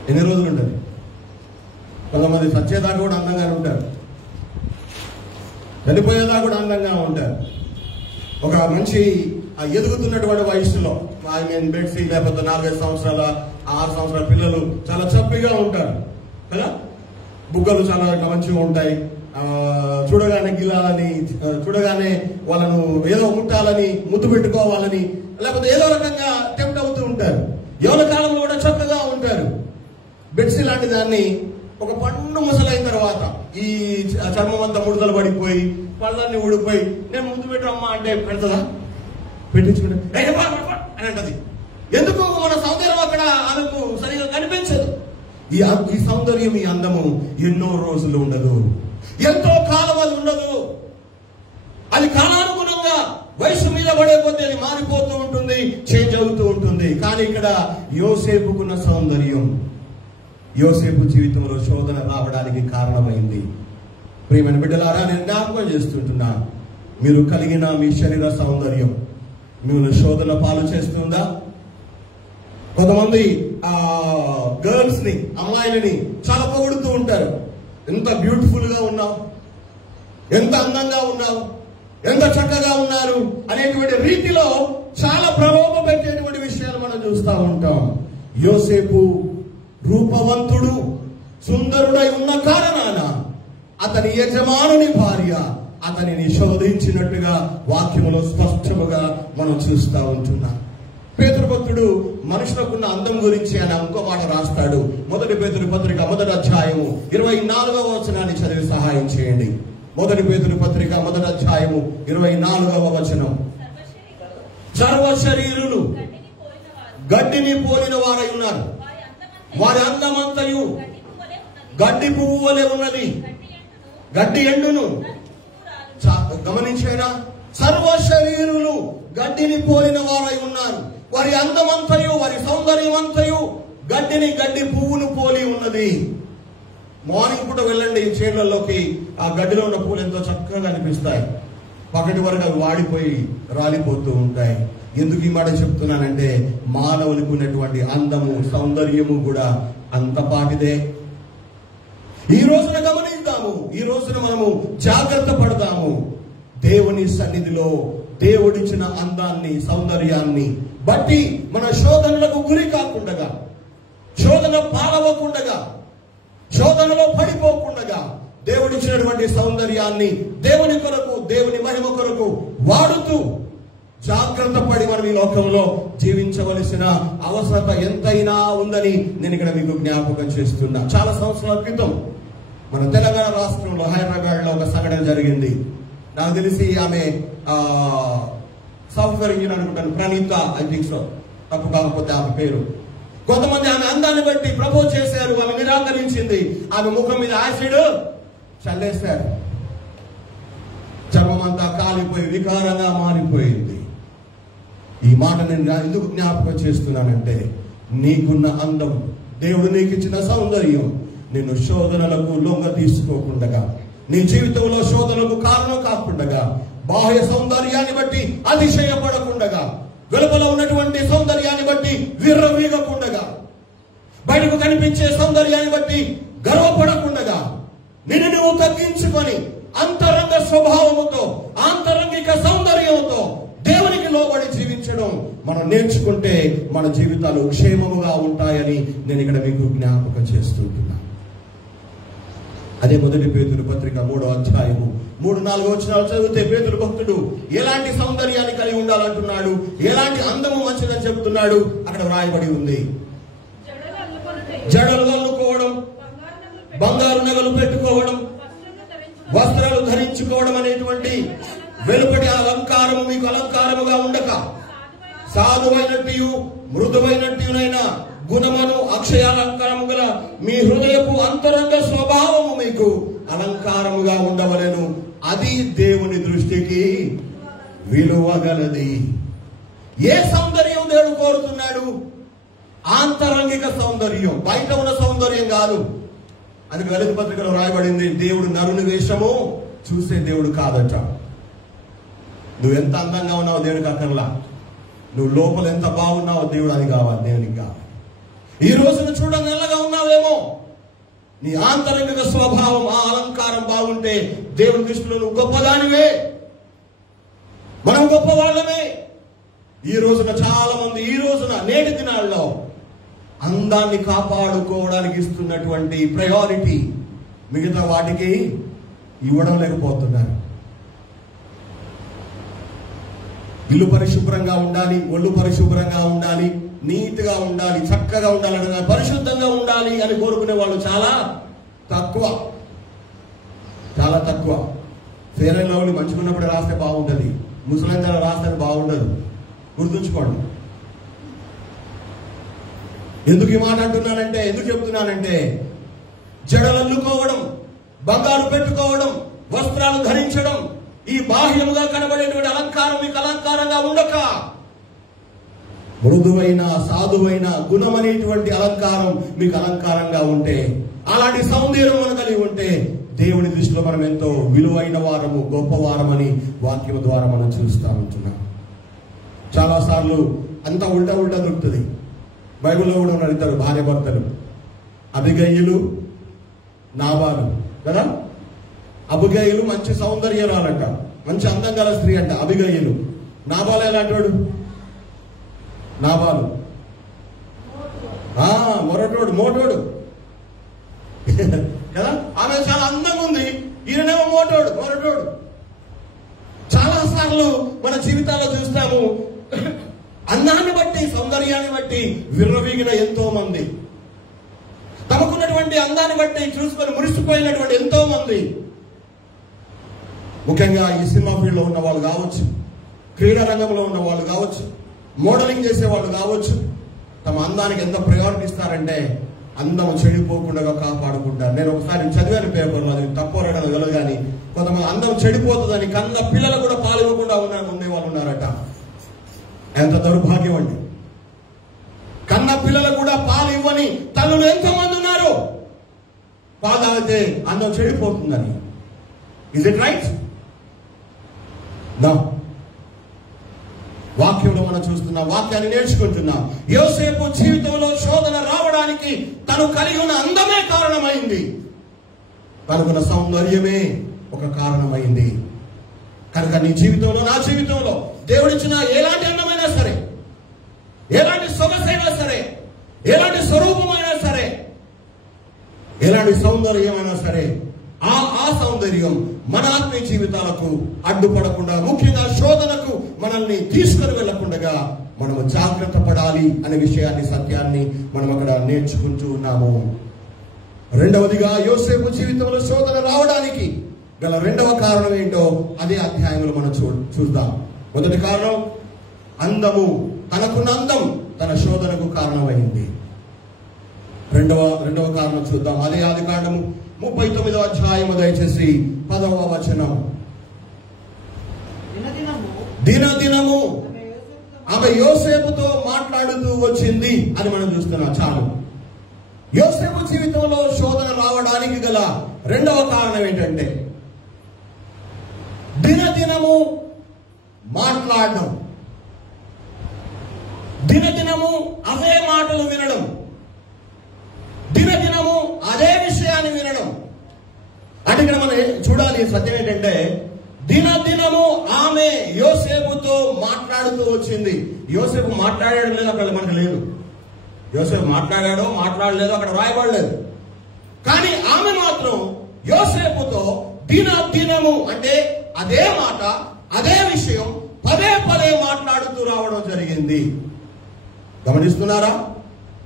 ఎన్ని రోజులు ఉంటుంది? కొంతమంది చచ్చేదాకా కూడా అందంగానే ఉంటారు, చనిపోయేదాకా కూడా అందంగా ఉంటారు. ఒక మంచి ఎదుగుతున్నటువంటి వయసులో బెడ్సీ లేకపోతే 4-5 సంవత్సరాల 6 సంవత్సరాల పిల్లలు చాలా చప్పిగా ఉంటారు కదా, బుగ్గలు చాలా మంచిగా ఉంటాయి, చూడగానే గిల్లాలని, చూడగానే వాళ్ళను ఏదో ముట్టాలని, ముద్దు పెట్టుకోవాలని, లేకపోతే ఏదో రకంగా టెంప్ట్ అవుతూ ఉంటారు. యవ్వన కాలంలో కూడా చక్కగా ఉంటారు. బెడ్సీ లాంటి దాన్ని ఒక పండు ముసలైన తర్వాత ఈ చర్మం అంతా ముడతలు పడిపోయి పళ్ళన్నీ ఊడిపోయి నేను ముద్దు పెట్టమ్మా అంటే పెడతదా? పెట్టించుకుంటే అని అంటది. ఎందుకు? మన సౌందర్యం అక్కడ ఆమెకు సరిగా కనిపించదు. ఈ సౌందర్యం, ఈ అందము ఎన్నో రోజులు ఉండదు, ఎంతో కాలం అది ఉండదు. అది కాలానుగుణంగా వయసు మీద పడే కొద్దీ అది మారిపోతూ ఉంటుంది, చేంజ్ అవుతూ ఉంటుంది. కానీ ఇక్కడ యోసేపుకున్న సౌందర్యం యోసేపు జీవితంలో శోధన రావడానికి కారణమైంది. ప్రియమైన బిడ్డలారా, నేను జ్ఞాపకం చేస్తుంటున్నా, మీరు కలిగిన మీ శరీర సౌందర్యం మిమ్మల్ని శోధన పాలు చేస్తుందా? కొంతమంది గర్ల్స్ ని, అమ్మాయిలని చాలా పొగుడుతూ ఉంటారు. ఎంత బ్యూటిఫుల్ గా ఉన్నావు, ఎంత అందంగా ఉన్నావు, ఎంత చక్కగా ఉన్నారు అనేటువంటి రీతిలో చాలా ప్రలోభ పెట్టేటువంటి విషయాలు మనం చూస్తూ ఉంటాం. యోసేపు రూపవంతుడు, సుందరుడై ఉన్న కారణాన అతని యజమానుని భార్య అతనిని శోధించినట్టుగా వాక్యములో స్పష్టముగా మనం చూస్తూ ఉంటున్నాం. పేతురు భక్తుడు మనుషులకున్న అందం గురించి ఆయన ఇంకో మాట రాస్తాడు. 1 పేతురు పత్రిక 1వ అధ్యాయము 24వ వచనాన్ని చదివి సహాయం చేయండి. 1 పేతురు పత్రిక 1వ అధ్యాయము 24వ వచనం. సర్వ శరీరులు గడ్డిని పోలిన వారై ఉన్నారు, వారి అందమంతయు గడ్డి పువ్వు వలె ఉన్నది, గడ్డి ఎండును. గమనించేనా? సర్వ శరీరులు గడ్డిని పోలిన వారై ఉన్నారు, వారి అందమంతయు, వారి సౌందర్యమంతయు గడ్డి పువ్వును పోలి ఉన్నది. మార్నింగ్ పూట వెళ్ళండి చేళ్లలోకి, ఆ గడ్డిలో ఉన్న పూలు ఎంతో చక్కగా అనిపిస్తాయి. పగటి వరకు అవి వాడిపోయి రాలిపోతూ ఉంటాయి. ఎందుకు ఈ మాట చెప్తున్నానంటే, మానవునికి ఉన్నటువంటి అందము, సౌందర్యము కూడా అంతపాటిదే. ఈ రోజున గమనిద్దాము, ఈ రోజున మనము జాగ్రత్త పడదాము. దేవుని సన్నిధిలో దేవుడిచ్చిన అందాన్ని, సౌందర్యాన్ని బట్టి మన శోధనలకు గురి కాకుండా, శోధన పాలవకుండా, శోధనలో పడిపోకుండా దేవుడిచ్చినటువంటి సౌందర్యాన్ని దేవుని కొరకు, దేవుని మహిమ కొరకు వాడుతూ జాగ్రత్త పడి మనం ఈ లోకంలో జీవించవలసిన అవసరత ఎంతైనా ఉందని నేను ఇక్కడ మీకు జ్ఞాపకం చేస్తున్నా. చాలా సంవత్సరాల క్రితం మన తెలంగాణ రాష్ట్రంలో హైదరాబాద్ లో ఒక సంఘటన జరిగింది. నాకు తెలిసి ఆమె సాఫ్ట్వేర్ ఇంజనీర్ అనుకుంటాను, ప్రణీత, ఐ థింక్ సో, తప్పు కాకపోతే ఆమె పేరు. కొంతమంది ఆమె అందాన్ని బట్టి ప్రపోజ్ చేశారు, ఆమె నిరాకరించింది. ఆమె ముఖం మీద యాసిడ్ చల్లేశారు, చర్మం అంతా కాలిపోయి వికారంగా మారిపోయింది. ఈ మాట నేను ఎందుకు జ్ఞాపకం చేస్తున్నానంటే, నీకున్న అందం, దేవుడు నీకు ఇచ్చిన సౌందర్యం నిన్ను శోధనలకు లొంగ తీసుకోకుండా, నీ జీవితంలో శోధనకు కారణం కాకుండా, బాహ్య సౌందర్యాన్ని బట్టి అతిశయపడకుండా, వెలుపల ఉన్నటువంటి సౌందర్యాన్ని బట్టి విర్రవీగకుండా, బయటకు కనిపించే సౌందర్యాన్ని బట్టి గర్వపడకుండా, నిన్ను నువ్వు తగ్గించుకొని అంతరంగ స్వభావముతో, ఆంతరంగిక సౌందర్యంతో దేవునికి లోబడి జీవించడం మనం నేర్చుకుంటే మన జీవితాలు క్షేమముగా ఉంటాయని నేను ఇక్కడ మీకు జ్ఞాపకం చేస్తుంటున్నా. అదే 1 పేతురు పత్రిక 3వ అధ్యాయము 3-4 వచనాలు చదివితే పేతురు భక్తుడు ఎలాంటి సౌందర్యాన్ని కలిగి ఉండాలంటున్నాడు, ఎలాంటి అందము మంచిదని చెబుతున్నాడు. అక్కడ వ్రాయబడి ఉంది, జడలు అల్లుకోవడం, బంగారు నగలు పెట్టుకోవడం, వస్త్రాలు ధరించుకోవడం అనేటువంటి వెలుపటి అలంకారము మీకు అలంకారముగా ఉండక, సాధువైనట్టు మృదువైనట్టునైనా గుణమును అక్షయాలంకారము గల మీ హృదయపు అంతరంగ స్వభావము మీకు అలంకారముగా ఉండవలెను, అది దేవుని దృష్టికి విలువగలది. ఏ సౌందర్యం దేవుడు కోరుతున్నాడు? ఆంతరంగిక సౌందర్యం, బయట ఉన్న సౌందర్యం కాదు. అందుకు లలిత పత్రికలో రాయబడింది, దేవుడు నరుని వేషము చూసే దేవుడు కాదట. నువ్వు ఎంత అందంగా ఉన్నావు దేవునికి అక్కర్లా, నువ్వు లోపల ఎంత బాగున్నావో దేవుడు అది కావాలి, దేవునికి కావాలి. ఈ రోజున చూడ నల్లగా ఉన్నావేమో, నీ ఆంతరంగిక స్వభావం, ఆ అలంకారం బాగుంటే దేవుని దృష్టిలో నువ్వు గొప్పదానివే, మనం గొప్పవాళ్ళమే. ఈ రోజున చాలా మంది ఈ రోజున నేటి దినాల్లో అందాన్ని కాపాడుకోవడానికి ఇస్తున్నటువంటి ప్రయారిటీ మిగతా వాటికి ఇవ్వడం లేకపోతున్నారు. ఇల్లు పరిశుభ్రంగా ఉండాలి, ఒళ్ళు పరిశుభ్రంగా ఉండాలి, నీట్గా ఉండాలి, చక్కగా ఉండాలి, పరిశుద్ధంగా ఉండాలి అని కోరుకునే వాళ్ళు చాలా తక్కువ. ఫెయిర్ అండ్ లవ్లీ మంచుకున్నప్పుడు రాస్తే బాగుంటుంది, ముసలిందరూ రాస్తే బాగుండదు. గుర్తుంచుకోండి. ఎందుకు ఈ మాట అంటున్నానంటే, ఎందుకు చెప్తున్నానంటే, జడలు అల్లుకోవడం, బంగారు పెట్టుకోవడం, వస్త్రాలు ధరించడం, ఈ బాహ్యముగా కనబడేటువంటి అలంకారం మీకు అలంకారంగా ఉండక, మృదువైన సాధువైన గుణమనేటువంటి అలంకారం మీకు అలంకారంగా ఉంటే, అలాంటి సౌందర్యం మనం కలిగి ఉంటే దేవుని దృష్టిలో మనం ఎంతో విలువైన వారము, గొప్పవారమని వాక్యం ద్వారా మనం చూస్తూ ఉంటున్నాం. చాలా సార్లు అంతా ఉల్టా దొరుకుతుంది. బైబిల్లో కూడా ఉన్నారు ఇద్దరు భార్య భర్తలు, అబిగయీలు, నాబాలు కదా. అబిగయీలు మంచి సౌందర్యరాలంట, మంచి అందం గల స్త్రీ అంట అబిగయీలు. నాబాలు ఎలాంటి వాడు? నాబాలు మొరటోడు, మోటోడు కదా. ఆమె చాలా అందంగా ఉంది, ఈయనేమో మొరటోడు. చాలా సార్లు మన జీవితాల్లో చూస్తాము, అందాన్ని బట్టి, సౌందర్యాన్ని బట్టి విర్రవీగిన ఎంతో మంది, తమకున్నటువంటి అందాన్ని బట్టి చూసుకొని మురిసిపోయినటువంటి ఎంతో మంది, ముఖ్యంగా ఈ సినిమా ఫీల్డ్ లో ఉన్న వాళ్ళు కావచ్చు, క్రీడా రంగంలో ఉన్న వాళ్ళు కావచ్చు, మోడలింగ్ చేసే వాళ్ళు కావచ్చు, తమ అందానికి ఎంత ప్రయారిటీ ఇస్తారంటే అందం చెడిపోకుండా కాపాడుకుంటారు. నేను ఒకసారి చదివాను పేపర్లో, అది తక్కువ రకం వెళ్ళదు కానీ, కొంతమంది అందం చెడిపోతుందని కన్న పిల్లలు కూడా పాల్గొకుండా ఉండే వాళ్ళు ఉన్నారట. ఎంత దౌర్భాగ్యం అండి. కన్న పిల్లలు కూడా పాలు ఇవ్వని తల్లులు ఎంతమంది ఉన్నారు. పాలు తాగితే అందం చెడిపోతుందని. Is it right? నో. వాక్యంలో మనం చూస్తున్నాం, వాక్యాన్ని నేర్చుకుంటున్నాం. యోసేపు జీవితంలో శోధన రావడానికి తను కలిగి ఉన్న అందమే కారణమైంది, తనకున్న సౌందర్యమే ఒక కారణమైంది. కనుక నీ జీవితంలో, నా జీవితంలో దేవుడిచ్చిన ఎలాంటి అందమైనా సరే, ఎలాంటి సొగసైనా సరే, ఎలాంటి స్వరూపమైనా సరే, ఎలాంటి సౌందర్యమైనా సరే, ఆ సౌందర్యం మన ఆత్మీయ జీవితాలకు అడ్డుపడకుండా, ముఖ్యంగా శోధనకు మనల్ని తీసుకొని వెళ్లకుండా మనము జాగ్రత్త పడాలి అనే విషయాన్ని, సత్యాన్ని మనం అక్కడ నేర్చుకుంటూ ఉన్నాము. రెండవదిగా, యోసేపు జీవితంలో శోధన రావడానికి గల రెండవ కారణం ఏంటో అదే అధ్యాయంలో మనం చూద్దాం. మొదటి కారణం అందము. తనకున్న అందం తన శోధనకు కారణమైంది. రెండవ కారణం చూద్దాం. అదే ఆదికాండము 39వ అధ్యాయం దయచేసి 10వ వచనం. దినదినము ఆమె యోసేపుతో మాట్లాడుతూ వచ్చింది అని మనం చూస్తున్నాం. చాలు. యోసేపు జీవితంలో శోధన రావడానికి గల రెండవ కారణం ఏంటంటే దినదినము మాట్లాడడం, దినదినము అవే మాటలు వినడం, దినదినము అదే విషయాన్ని వినడం. అంటే ఇక్కడ మనం చూడాలి సత్యం ఏంటంటే, దినదినము ఆమె యోసేపుతో మాట్లాడుతూ వచ్చింది. యోసేపు మాట్లాడాడు లేదు అక్కడ మనకు లేదు. యోసేపు మాట్లాడాడో మాట్లాడలేదో అక్కడ రాయబడలేదు. కానీ ఆమె మాత్రం యోసేపుతో దినదినము అంటే అదే మాట, అదే విషయం పదే పదే మాట్లాడుతూ రావడం జరిగింది. గమనిస్తున్నారా?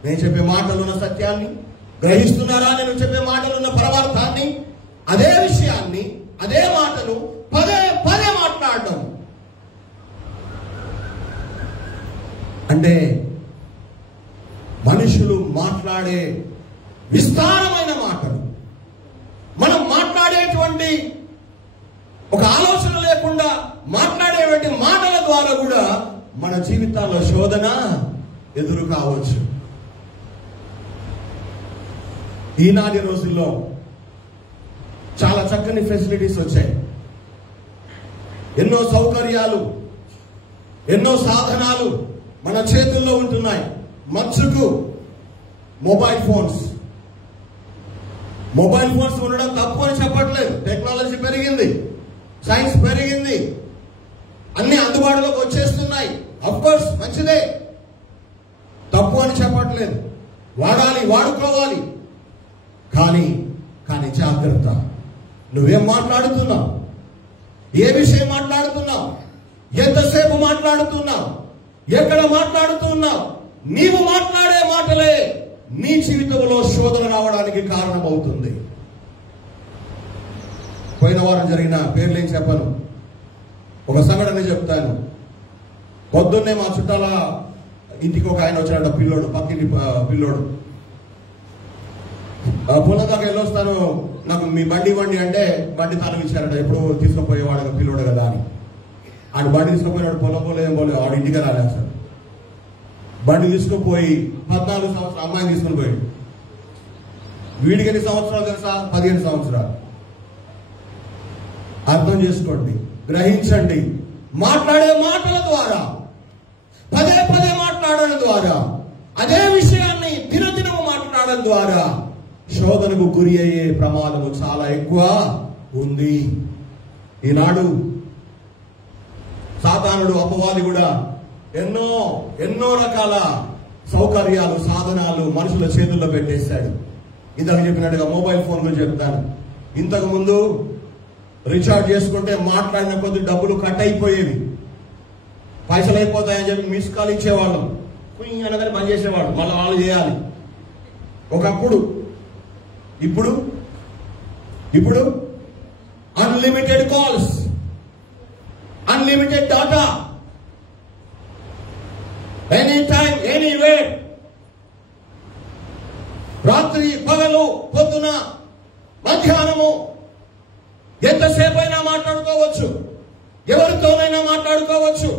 నేను చెప్పే మాటలు ఉన్న సత్యాన్ని గ్రహిస్తున్నారా? నేను చెప్పే మాటలు ఉన్న పరమార్థాన్ని, అదే విషయాన్ని, అదే మాటలు పదే పదే మాట్లాడడం. అంటే మనుషులు మాట్లాడే విస్తారమైన మాటలు, మనం మాట్లాడేటువంటి ఒక ఆలోచన లేకుండా మాట్లాడేటువంటి మాటల ద్వారా కూడా మన జీవితాల్లో శోధన ఎదురు కావచ్చు. ఈనాటి రోజుల్లో చాలా చక్కని ఫెసిలిటీస్ వచ్చాయి, ఎన్నో సౌకర్యాలు, ఎన్నో సాధనాలు మన చేతుల్లో ఉంటున్నాయి. మచ్చుకు మొబైల్ ఫోన్స్ ఉండడం తప్పు అని చెప్పట్లేదు. టెక్నాలజీ పెరిగింది, సైన్స్ పెరిగింది, అన్ని అందుబాటులోకి వచ్చేస్తున్నాయి. అఫ్ కోర్స్ మంచిదే, తప్పు అని చెప్పట్లేదు. వాడాలి, వాడుకోవాలి. కానీ జాగ్రత్త. నువ్వేం మాట్లాడుతున్నావు, ఏ విషయం మాట్లాడుతున్నావు, ఎంతసేపు మాట్లాడుతున్నావు, ఎక్కడ మాట్లాడుతున్నావు? నీవు మాట్లాడే మాటలే నీ జీవితంలో శోధన రావడానికి కారణమవుతుంది. పోయిన వారం జరిగిన పేర్లేం చెప్పను, ఒక సంఘటన చెప్తాను. పొద్దున్నే మా చుట్టాల ఇంటికి ఒక ఆయన వచ్చినాడు, పిల్లోడు, పక్కింటి పిల్లోడు. పొలం దాకా వెళ్ళొస్తాను, నాకు మీ బండి అంటే బండి తాను ఇచ్చారట. ఎప్పుడు తీసుకుపోయేవాడు పిల్లోడు కదా అని. ఆడు బండి తీసుకుపోయినాడు, పొలం ఏం పోలేదు, ఆడు ఇంటికి రాలేదు సార్. బండి తీసుకుపోయి 14 సంవత్సరాలు అమ్మాయిని తీసుకుని పోయాడు. వీడికి ఎన్ని సంవత్సరాలు తెలుసా? 15 సంవత్సరాలు. అర్థం చేసుకోండి, గ్రహించండి. మాట్లాడే మాటల ద్వారా, పదే మాట్లాడడం ద్వారా, అదే విషయాన్ని దినదినము మాట్లాడడం ద్వారా శోధనకు గురి అయ్యే ప్రమాదము చాలా ఎక్కువ ఉంది. ఈనాడు సాతానుడు, అపవాది కూడా ఎన్నో రకాల సౌకర్యాలు, సాధనాలు మనుషుల చేతుల్లో పెట్టేశాడు. ఇంతకు చెప్పినట్టుగా మొబైల్ ఫోన్ గురించి చెప్తాను. ఇంతకు ముందు రీఛార్జ్ చేసుకుంటే మాట్లాడిన కొద్ది డబ్బులు కట్ అయిపోయేవి, పైసలు అయిపోతాయని చెప్పి మిస్ కాల్ ఇచ్చేవాళ్ళం. అనగానే పని చేసేవాడు, మళ్ళీ వాళ్ళు చేయాలి ఒకప్పుడు. ఇప్పుడు unlimited calls, unlimited data, any time anywhere. రాత్రి పగలు, పొద్దున మధ్యాహ్నము ఎంతసేపు అయినా మాట్లాడుకోవచ్చు, ఎవరితోనైనా మాట్లాడుకోవచ్చు,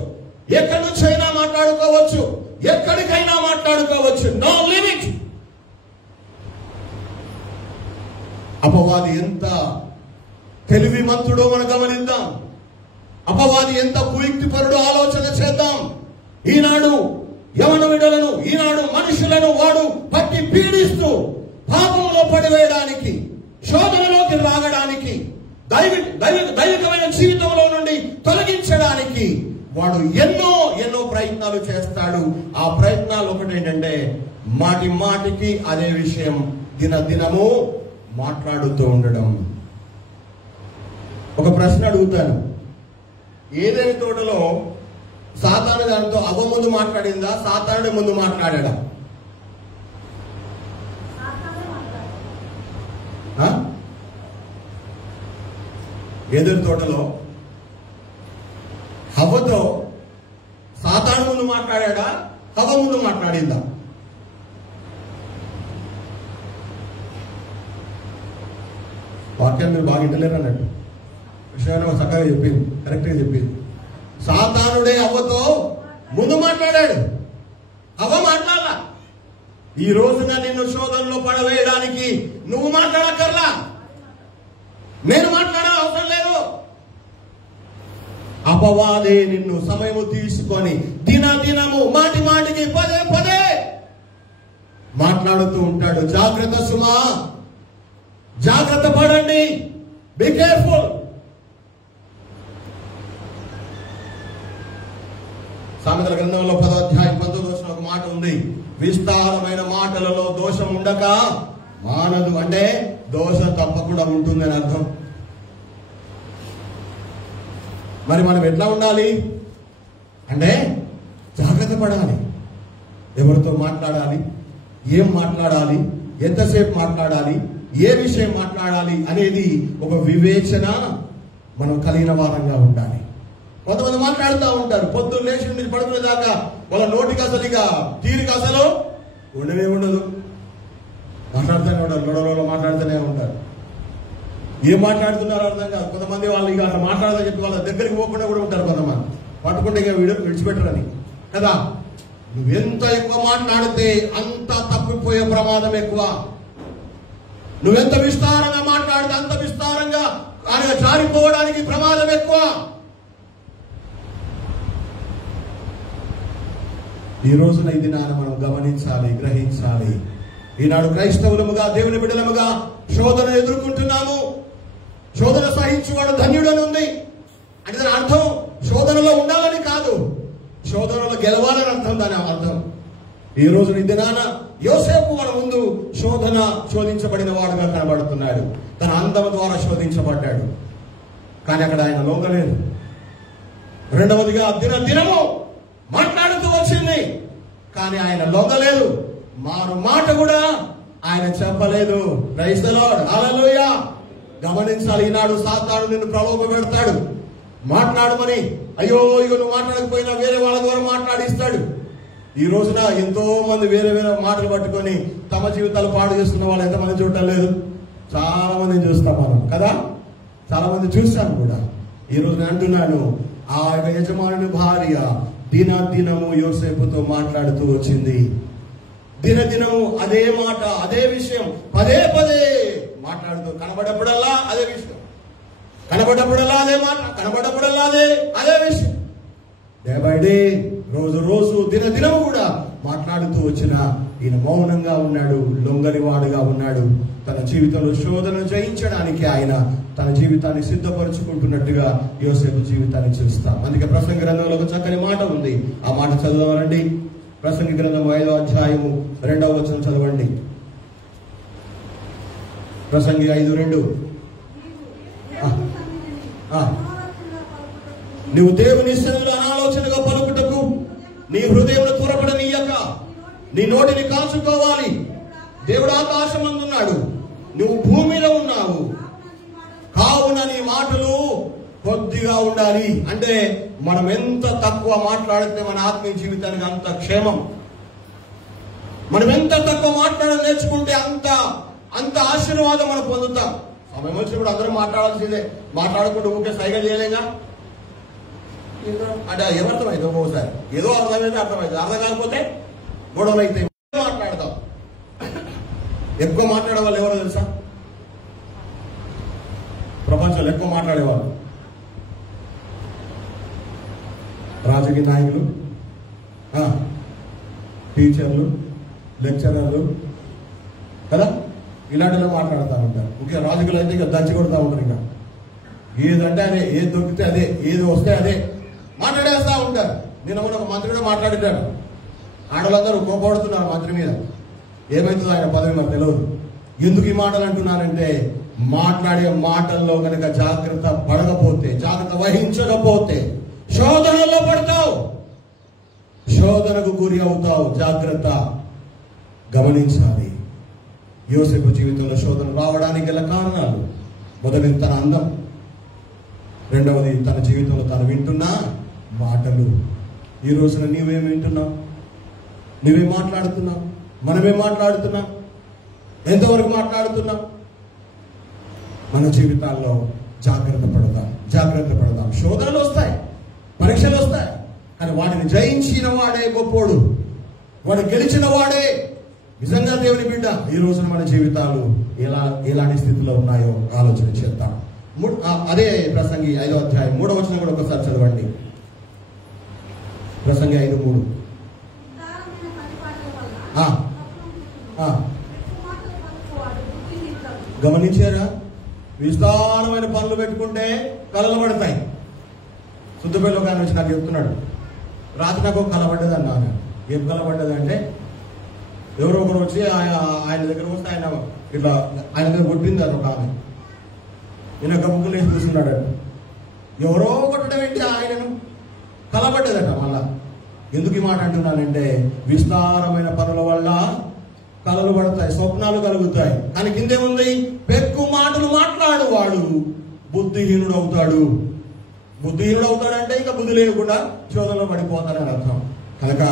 ఎక్కడి నుంచి అయినా మాట్లాడుకోవచ్చు, ఎక్కడికైనా మాట్లాడుకోవచ్చు. No limit. అపవాది ఎంత తెలివిమంతుడో మనం గమనిద్దాం. అపవాది ఎంత కుయుక్తిపరుడో ఆలోచన చేద్దాం. ఈనాడు యవన విడలను, ఈనాడు మనుషులను వాడు పట్టి పీడిస్తూ పాపంలో పడివేయడానికి, శోధనలోకి రాగడానికి, దైవికమైన జీవితంలో నుండి తొలగించడానికి వాడు ఎన్నో ప్రయత్నాలు చేస్తాడు. ఆ ప్రయత్నాలు ఒకటి ఏంటంటే మాటికి అదే విషయం దినదినము మాట్లాడుతూ ఉండడం. ఒక ప్రశ్న అడుగుతాను. ఏదైనా తోటలో సాతాను దానితో అవ్వ ముందు మాట్లాడిందా, సాతానుడి ముందు మాట్లాడా? ఏదైనా తోటలో హవ్వతో సాతాను ముందు మాట్లాడా, హవ్వ ముందు మాట్లాడిందా? వాక్యాన్ని మీరు బాగా ఇంటలేరు అన్నట్టు. విషయాన్ని చక్కగా చెప్పింది, కరెక్ట్గా చెప్పింది. సాతానుడే అవ్వతో ముందు మాట్లాడాడు, అవ్వ మాట్లాడాల. ఈ రోజున నిన్ను శోధనలో పడవేయడానికి నువ్వు మాట్లాడక్కర్లా, నేను మాట్లాడాల అవసరం లేదు. అపవాదే నిన్ను సమయము తీసుకొని దినదినము మాటికి పదే మాట్లాడుతూ ఉంటాడు. జాగ్రత్త సుమా, జాగ్రత్త పడండి, బి కేర్ఫుల్. సామెతల గ్రంథంలో 10వ అధ్యాయం 19వ ఒక మాట ఉంది. విస్తారమైన మాటలలో దోషం ఉండక మానదు. అంటే దోషం తప్పకుండా ఉంటుందని అర్థం. మరి మనం ఎట్లా ఉండాలి అంటే జాగ్రత్త పడాలి. ఎవరితో మాట్లాడాలి, ఏం మాట్లాడాలి, ఎంతసేపు మాట్లాడాలి, ఏ విషయం మాట్లాడాలి అనేది ఒక వివేచన మనం కలిగిన వారంగా ఉండాలి. కొంతమంది మాట్లాడుతూ ఉంటారు, పొద్దున్న లేచి నుంచి పడుకునే దాకా వాళ్ళ నోటికి అసలు ఇక తీరిక అసలు ఉండనే ఉండదు. మాట్లాడుతూనే ఉంటారు, లొడలో మాట్లాడుతూనే ఉంటారు. ఏం మాట్లాడుతున్నారో అర్థం కాదు. కొంతమంది వాళ్ళు ఇక అట్లా మాట్లాడదని చెప్పి వాళ్ళ దగ్గరికి పోకుండా కూడా ఉంటారు. కొంతమంది పట్టుకుంటే ఇక విడిచిపెట్టరని కదా. నువ్వెంత ఎక్కువ మాట్లాడితే అంత తప్పిపోయే ప్రమాదం ఎక్కువ. నువ్వెంత విస్తారంగా మాట్లాడితే అంత విస్తారంగా ఆయన జారిపోవడానికి ప్రమాదం ఎక్కువ. ఈ రోజున ఇది మనం గమనించాలి, గ్రహించాలి. ఈనాడు క్రైస్తవులముగా, దేవుని బిడ్డలముగా శోధన ఎదుర్కొంటున్నాము. శోధన సహించువాడు ధన్యుడని ఉంది. అంటే దాని అర్థం శోధనలో ఉండాలని కాదు, శోధనలో గెలవాలని అర్థం. దాని అర్థం ఈ రోజు ఈ దినాన యోసేపు మన ముందు శోధించబడిన వాడుగా కనబడుతున్నాడు. తన అందం ద్వారా శోధించబడ్డాడు, కానీ అక్కడ ఆయన లొంగలేదు. రెండవదిగా దినము మాట్లాడుతూ వచ్చింది, కానీ ఆయన లొంగలేదు. మారు మాట కూడా ఆయన చెప్పలేదు. ప్రైజ్ ది లార్డ్, హల్లెలూయా. గమనించాలి, ఈనాడు సాతాను నిన్ను ప్రలోభ పెడతాడు. మాట్లాడమని, అయ్యో ఇగో నువ్వు మాట్లాడకపోయినా వేరే వాళ్ళ ద్వారా మాట్లాడిస్తాడు. ఈ రోజున ఎంతో మంది వేరే వేరే మాటలు పట్టుకొని తమ జీవితాలు పాడు చేస్తున్న వాళ్ళు ఎంతమంది చూడటం లేదు? చాలా మందిని చూస్తాం మనం కదా, చాలా మంది చూస్తాను కూడా. ఈ రోజు నేను అంటున్నాను, ఆ యజమానుని భార్య దినము యోసేపుతో మాట్లాడుతూ వచ్చింది. దినము అదే మాట, అదే విషయం పదే మాట్లాడుతూ, కనబడప్పుడల్లా అదే విషయం, కనబడప్పుడల్లా అదే మాట, కనబడప్పుడల్లా అదే విషయం. డే బై డే, రోజు దినము కూడా మాట్లాడుతూ వచ్చిన ఈయన మౌనంగా ఉన్నాడు, లొంగనివాడుగా ఉన్నాడు. తన జీవితంలో శోధన జయించడానికి ఆయన తన జీవితాన్ని సిద్ధపరుచుకుంటున్నట్టుగా యోసేపు జీవితాన్ని చూస్తాం. అందుకే ప్రసంగి గ్రంథంలో ఒక చక్కని మాట ఉంది, ఆ మాట చదవాలండి. ప్రసంగి గ్రంథం 5వ అధ్యాయము 2వ వచనం చదవండి. ప్రసంగి 5:2. నువ్వు దేవుని సన్నిధిలో అనాలోచనగా పలుకుటకు నీ హృదయంలో త్వరపడనీయక నీ నోటిని కాచుకోవాలి. దేవుడు ఆకాశమందున్నాడు, నువ్వు భూమిలో ఉన్నావు, కావున నీ మాటలు కొద్దిగా ఉండాలి. అంటే మనం ఎంత తక్కువ మాట్లాడితే మన ఆత్మీయ జీవితానికి అంత క్షేమం. మనం ఎంత తక్కువ మాట్లాడడం నేర్చుకుంటే అంత ఆశీర్వాదం మనం పొందుతాం. సమయం వచ్చినప్పుడు అందరూ మాట్లాడాల్సిందే, మాట్లాడుకుంటూ ఊరికే సైగా చేయలేగా. అంటే ఏమర్థమైంది? ఒక్కోసారి ఏదో అర్థమైతే అర్థమైంది, అర్థం కాకపోతే గొడవలు అయితే మాట్లాడతాం. ఎక్కువ మాట్లాడే వాళ్ళు ఎవరో తెలుసా? ప్రపంచంలో ఎక్కువ మాట్లాడేవాళ్ళు రాజకీయ నాయకులు, టీచర్లు, లెక్చరర్లు కదా, ఇలాంటిలో మాట్లాడుతూ ఉంటారు. ఇంకా రాజకీయులు అయితే ఇక దంచి కొడుతూ ఉంటారు. ఇక ఏదంటే అదే, ఏది దొరికితే అదే, ఏది వస్తే అదే మాట్లాడేస్తా ఉంటారు. నిన్న ఒక మంత్రి కూడా మాట్లాడినాడు. ఆడలందరూ కోపడుతున్నారు మంత్రి మీద. ఏమైతుందో ఆయన పదవి మాకు తెలియదు. ఎందుకు ఈ మాటలు అంటున్నానంటే, మాట్లాడే మాటల్లో కనుక జాగ్రత్త పడకపోతే, జాగ్రత్త వహించకపోతే శోధనలో పడతావు, శోధనకు గురి అవుతావు. జాగ్రత్త గమనించాలి. యోసేపు జీవితంలో శోధన రావడానికి గల కారణాలు: మొదటిది తన అందం, రెండవది తన జీవితంలో తను వింటున్న మాటలు. ఈ రోజున నీవేం వింటున్నావు? నువ్వేం మాట్లాడుతున్నావు? మనమేం మాట్లాడుతున్నాం? ఎంతవరకు మాట్లాడుతున్నాం? మన జీవితాల్లో జాగ్రత్త పడదాం. శోధనలు వస్తాయి, పరీక్షలు వస్తాయి, కానీ వాటిని జయించిన వాడే గొప్పోడు, వాడు గెలిచిన వాడే నిజంగా దేవుని బిడ్డ. ఈ రోజున మన జీవితాలు ఎలాంటి స్థితిలో ఉన్నాయో ఆలోచన చేద్దాం. అదే ప్రసంగి 5వ అధ్యాయం 3వ వచనం కూడా ఒకసారి చదవండి. ప్రసంగి 5:3. గమనించారా? విస్తారమైన పనులు పెట్టుకుంటే కలలు పడతాయి. శుద్ధపల్లిలో ఆయన వచ్చి నాకు చెప్తున్నాడు, రాత్రి నాకు ఒక కల పడ్డది అన్నాను. ఏం కల పడ్డది అంటే, ఎవరో ఒకరు వచ్చి ఆయన దగ్గర వస్తే ఆయన దగ్గర కొట్టింది అని ఒక ఆమె. ఈయన గమ్ముకులు వేసి చూస్తున్నాడు. ఎవరో కొట్టడం ఏంటి? ఆయనను కలబడ్డదట. మళ్ళా ఎందుకు ఈ మాట అంటున్నానంటే, విస్తారమైన పనుల వల్ల కలలు పడతాయి, స్వప్నాలు కలుగుతాయి. కానీ కిందేముంది? పెక్కు మాటలు మాట్లాడువాడు బుద్ధిహీనుడు అవుతాడు. బుద్ధిహీనుడు అవుతాడంటే ఇంకా బుద్ధి లేకుండా శోధనలో పడిపోతాడని అర్థం. కనుక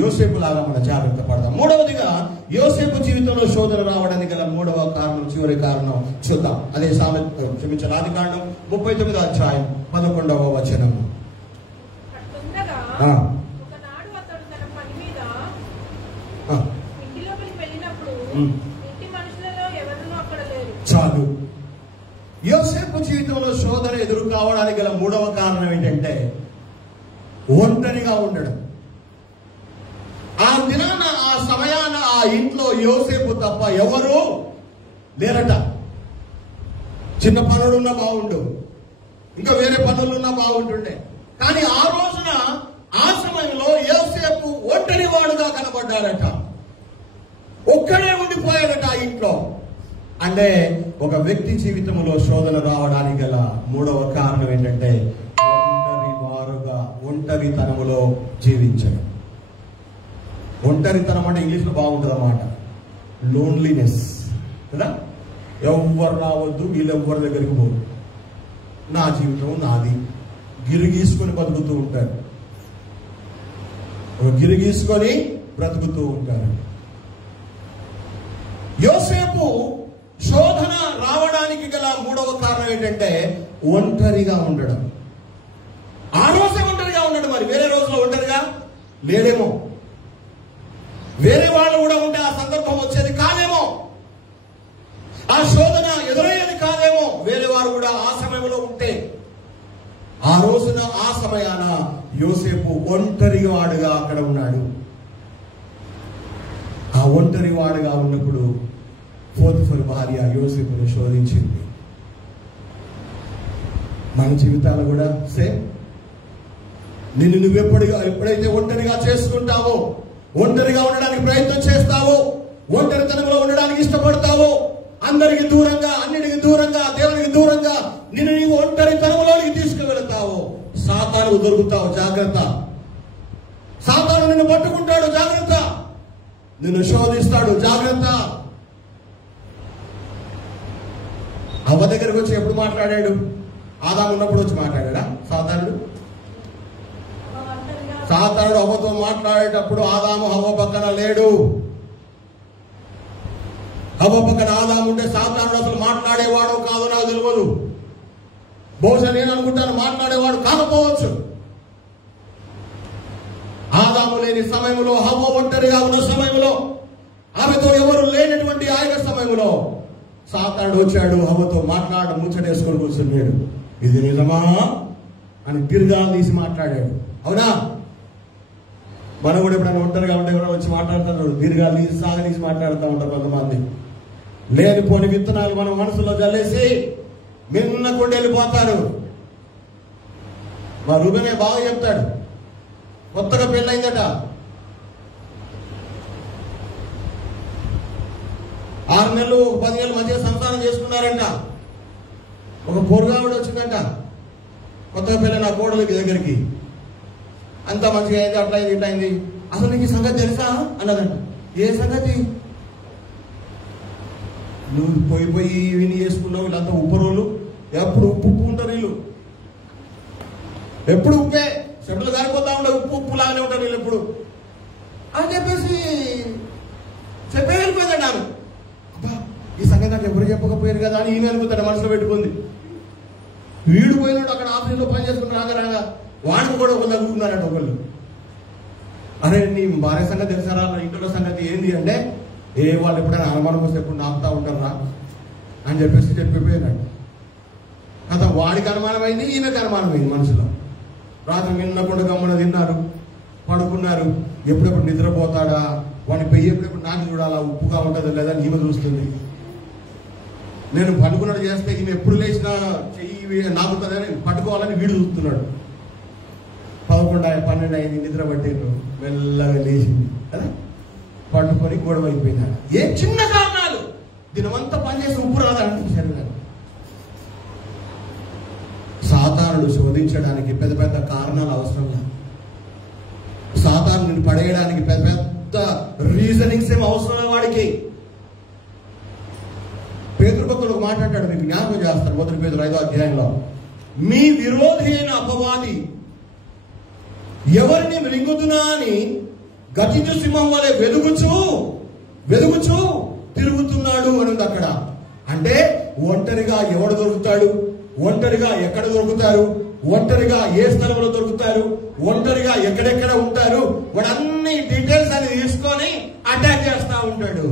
యోసేపు లాగా మనం జాగ్రత్త పడదాం. మూడవదిగా యోసేపు జీవితంలో శోధన రావడానికి గల మూడవ కారణం, చివరి కారణం చూద్దాం. అదే ఆదికాండం 39వ అధ్యాయం 11వ వచనం. చాలు. యోసేపు జీవితంలో శోధన ఎదురు కావడానికి గల మూడవ కారణం ఏంటంటే ఒంటరిగా ఉండడం. ఆ దినాన, ఆ సమయాన, ఆ ఆ ఇంట్లో యోసేపు తప్ప ఎవరు లేరట. చిన్న పనులున్నా బాగుండు, ఇంకా వేరే పనులున్నా బాగుంటుండే. కానీ ఆ రోజున ఆ సమయంలో యోసేపు ఒంటరి వాడుగా కనబడ్డాడట. ఒక్కడే ఉండిపోయాడట ఆ ఇంట్లో. అంటే ఒక వ్యక్తి జీవితంలో శోధన రావడానికి గల మూడవ కారణం ఏంటంటే ఒంటరితనములో జీవించడం. ఒంటరితనం అంటే ఇంగ్లీష్లో బాగుంటుంది అన్నమాట, లోన్లీనెస్ కదా. ఎవ్వరు రావద్దు, వీళ్ళెవ్వరి దగ్గరికి పోదు, నా జీవితం నాది, గిరిగీసుకొని బతుకుతూ ఉంటారు, గిరిగీసుకొని బ్రతుకుతూ ఉంటారు. యోసేపు శోధన రావడానికి గల మూడవ కారణం ఏంటంటే ఒంటరిగా ఉండడం. ఆ రోజే ఒంటరిగా ఉన్నాడు, మరి వేరే రోజులో ఒంటరిగా లేడేమో. వేరే వాళ్ళు కూడా ఉంటే ఆ సందర్భం వచ్చేది కాదేమో, ఆ శోధన ఎదురయ్యేది కాదేమో. వేరే వారు కూడా ఆ సమయంలో ఉంటే, ఆ రోజున ఆ సమయాన యోసేపు ఒంటరి వాడుగా అక్కడ ఉన్నాడు. ఆ ఒంటరి వాడుగా ఉన్నప్పుడు పోతిఫర్ భార్య యోసేపును శోధించింది. మన జీవితాలు కూడా సేమ్. నిన్ను ఎప్పుడైతే ఒంటరిగా చేసుకుంటావో, ఒంటరిగా ఉండడానికి ప్రయత్నం చేస్తావో, ఒంటరితనంలో ఉండడానికి ఇష్టపడతావో, అందరికి దూరంగా, అన్నిటికి దూరంగా, దేవునికి దూరంగా నిన్ను నీవు ఒంటరితనంలోకి తీసుకువెళతావో, సాతానుకు దొరుకుతావు. జాగ్రత్త. సాతాను నిన్ను పట్టుకుంటాడు, జాగ్రత్త. నిన్ను శోధిస్తాడు, జాగ్రత్త. అవ్వ దగ్గరకు వచ్చి ఎప్పుడు మాట్లాడాడు? ఆదాము ఉన్నప్పుడు వచ్చి మాట్లాడా సాతానుడు? సాతానుడు అవ్వతో మాట్లాడేటప్పుడు ఆదాము హవ్వ పక్కన లేడు. హవ్వ పక్కన ఆదాము ఉంటే సాతానుడు అసలు మాట్లాడేవాడు కాదు, నాకు తెలియదు. బహుశా నేను అనుకుంటాను మాట్లాడేవాడు కాకపోవచ్చు. ఆదాము లేని సమయంలో, హవ్వ ఒంటరిగా ఉన్న సమయంలో, ఆమెతో ఎవరు లేనటువంటి ఆయన సమయంలో సాతానుడు వచ్చాడు, హవ్వతో మాట్లాడడం, ముచ్చటేసుకొని కూర్చున్నాడు. ఇది నిజమా అని దీర్ఘాలు తీసి మాట్లాడాడు. అవునా? మనం కూడా ఎప్పుడైనా ఒంటరిగా ఉంటే కూడా వచ్చి మాట్లాడుతున్నారు, దీర్ఘాలు తీసి సాగనీసి మాట్లాడుతూ ఉంటారు కొంతమంది. లేనిపోని విత్తనాలు మన మనసులో జల్లేసి మిన్నకుండా వెళ్ళిపోతారు. మా రూబనే బాగా చెప్తాడు, కొత్తగా పెళ్ళైందట, 6 నెలలు 10 నెలల మధ్య సంతానం చేసుకున్నారంట. ఒక పోరుగావిడ వచ్చిందంట, కొత్తగా పెళ్ళైన కోడలికి దగ్గరికి. అంత మంచిగా అయింది, అట్లా అయింది, ఇట్లా అయింది. అసలు నీకు సంగతి తెలుసా అన్నదంట. ఏ సంగతి? నువ్వు పోయి విని చేసుకున్నావు, వీళ్ళంతా ఉప్పరోళ్ళు, ఎప్పుడు ఉప్పు ఉంటారు వీళ్ళు, ఎప్పుడు ఉప్పే, చెట్లు కారిపోతా ఉండే, ఉప్పు లాగానే ఉంటారు వీళ్ళు ఎప్పుడు అని చెప్పేసి చెప్పే వెళ్ళిపోయిందండి ఆమె. అబ్బా, ఈ సంగతి నాకు ఎవరు చెప్పకపోయారు కదా అని ఈయన అనుకుంటాడు, మనసులో పెట్టుకుంది. వీడు పోయినాడు అక్కడ ఆఫీసులో పని చేసుకుని రాగా వాడిని కూడా ఒకళ్ళు అనుకుంటున్నారట ఒకళ్ళు. అరే నీ భార్య సంగతి తెలుసారా, ఇంట్లో సంగతి ఏంది అంటే, వాళ్ళు ఎప్పుడైనా అనుమానం వస్తే ఎప్పుడు నాపుతా ఉంటారా అని చెప్పేసి చెప్పిపోయినాడు. కదా వాడికి అనుమానమైంది, ఈమెకి అనుమానమైంది మనసులో. రాత్రి నిన్నకుండా గమ్మున తిన్నారు, పడుకున్నారు. ఎప్పుడెప్పుడు నిద్రపోతాడా, వాడిని పెయ్యి ఎప్పుడెప్పుడు నాకు చూడాలా, ఉప్పుగా ఉంటుందా లేదా ఈమె చూస్తుంది. నేను పడుకున్నాడు చేస్తే ఈమె ఎప్పుడు లేచినా చెయ్యి నాకుతుందని పట్టుకోవాలని వీడు చూస్తున్నాడు. 11, 12 అయింది, నిద్ర పట్టిండ్రు, మెల్లగా లేచింది కదా, పట్టుకొని గొడవ అయిపోయింది. ఏ చిన్న కారణాలు దినమంతా పనిచేసి ఉప్పు రాదంటే శరీరాన్ని. సాతానుడు శోధించడానికి పెద్ద పెద్ద కారణాలు అవసరం లేదు. సాతానుని పడేయడానికి పెద్ద పెద్ద రీజనింగ్స్ ఏం అవసరం వాడికి. పేతురు భక్తుడు మాట్లాడాడు, మీకు జ్ఞాపకం చేస్తారు, 1 పేతురు 5వ అధ్యాయంలో. మీ విరోధి అయిన అపవాది ఎవరిని మృంగుతున్నా అని గతించు సింహం వలె వెదుగుచూ తిరుగుతున్నాడు అని ఉంది అక్కడ. అంటే ఒంటరిగా ఎవడు దొరుకుతాడు, ఒంటరిగా ఎక్కడ దొరుకుతారు, ఒంటరిగా ఏ స్థలంలో దొరుకుతారు, ఒంటరిగా ఎక్కడెక్కడ ఉంటారు, వాడు అన్ని డీటెయిల్స్ అని తీసుకొని అటాక్ చేస్తా ఉంటాడు.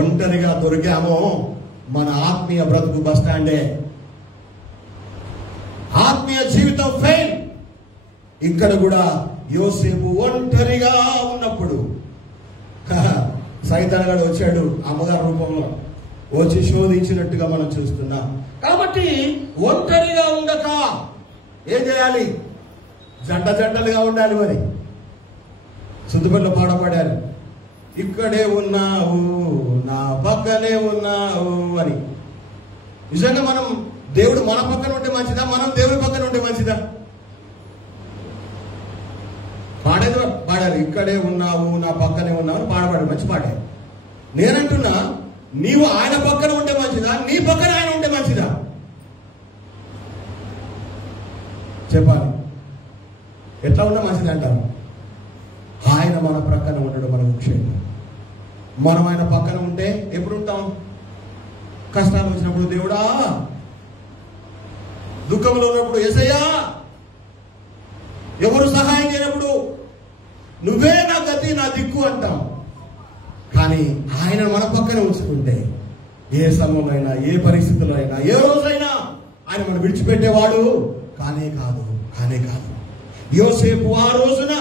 ఒంటరిగా దొరికామో మన ఆత్మీయ బ్రతుకు బస్ స్టాండే, ఆత్మీయ జీవితం ఫెయిల్. ఇక్కడ కూడా యోసేపు ఒంటరిగా ఉన్నప్పుడు సైతాన్ గాడు వచ్చాడు అమ్మగారి రూపంలో, వచ్చి శోధించినట్టుగా మనం చూస్తున్నాం. కాబట్టి ఒంటరిగా ఉండక ఏం చేయాలి? జంటలుగా ఉండాలి. మరి సుద్దుపల్లిలో పాడపడారు, ఇక్కడే ఉన్నావు నా పక్కనే ఉన్నావు అని. నిజంగా మనం దేవుడు మన పక్కన ఉంటే మంచిదా, మనం దేవుడి పక్కన ఉంటే మంచిదా? పాడారు, ఇక్కడే ఉన్నావు నా పక్కనే ఉన్నావు అని పాడపాడు, మంచి పాడే. నేనంటున్నా, నీవు ఆయన పక్కన ఉంటే మంచిదా, నీ పక్కన ఆయన ఉంటే మంచిదా? చెప్పాలి. ఎట్లా ఉన్నా మంచిది అంటారు. ఆయన మన ప్రక్కన ఉండడం మన ముఖ్యం. మనం ఆయన పక్కన ఉంటే ఎప్పుడు ఉంటాం? కష్టాలు వచ్చినప్పుడు దేవుడా, దుఃఖంలో ఉన్నప్పుడు యేసయ్యా, ఎవరు సహాయం చేయనప్పుడు నువ్వే నా గతి నా దిక్కు అంటాం. కానీ ఆయన మన పక్కన ఉంచుకుంటే ఏ సమయంలో, ఏ పరిస్థితుల్లో అయినా, ఏ రోజైనా ఆయన మనం విడిచిపెట్టేవాడు కానే కాదు. యోసేపు ఆ రోజున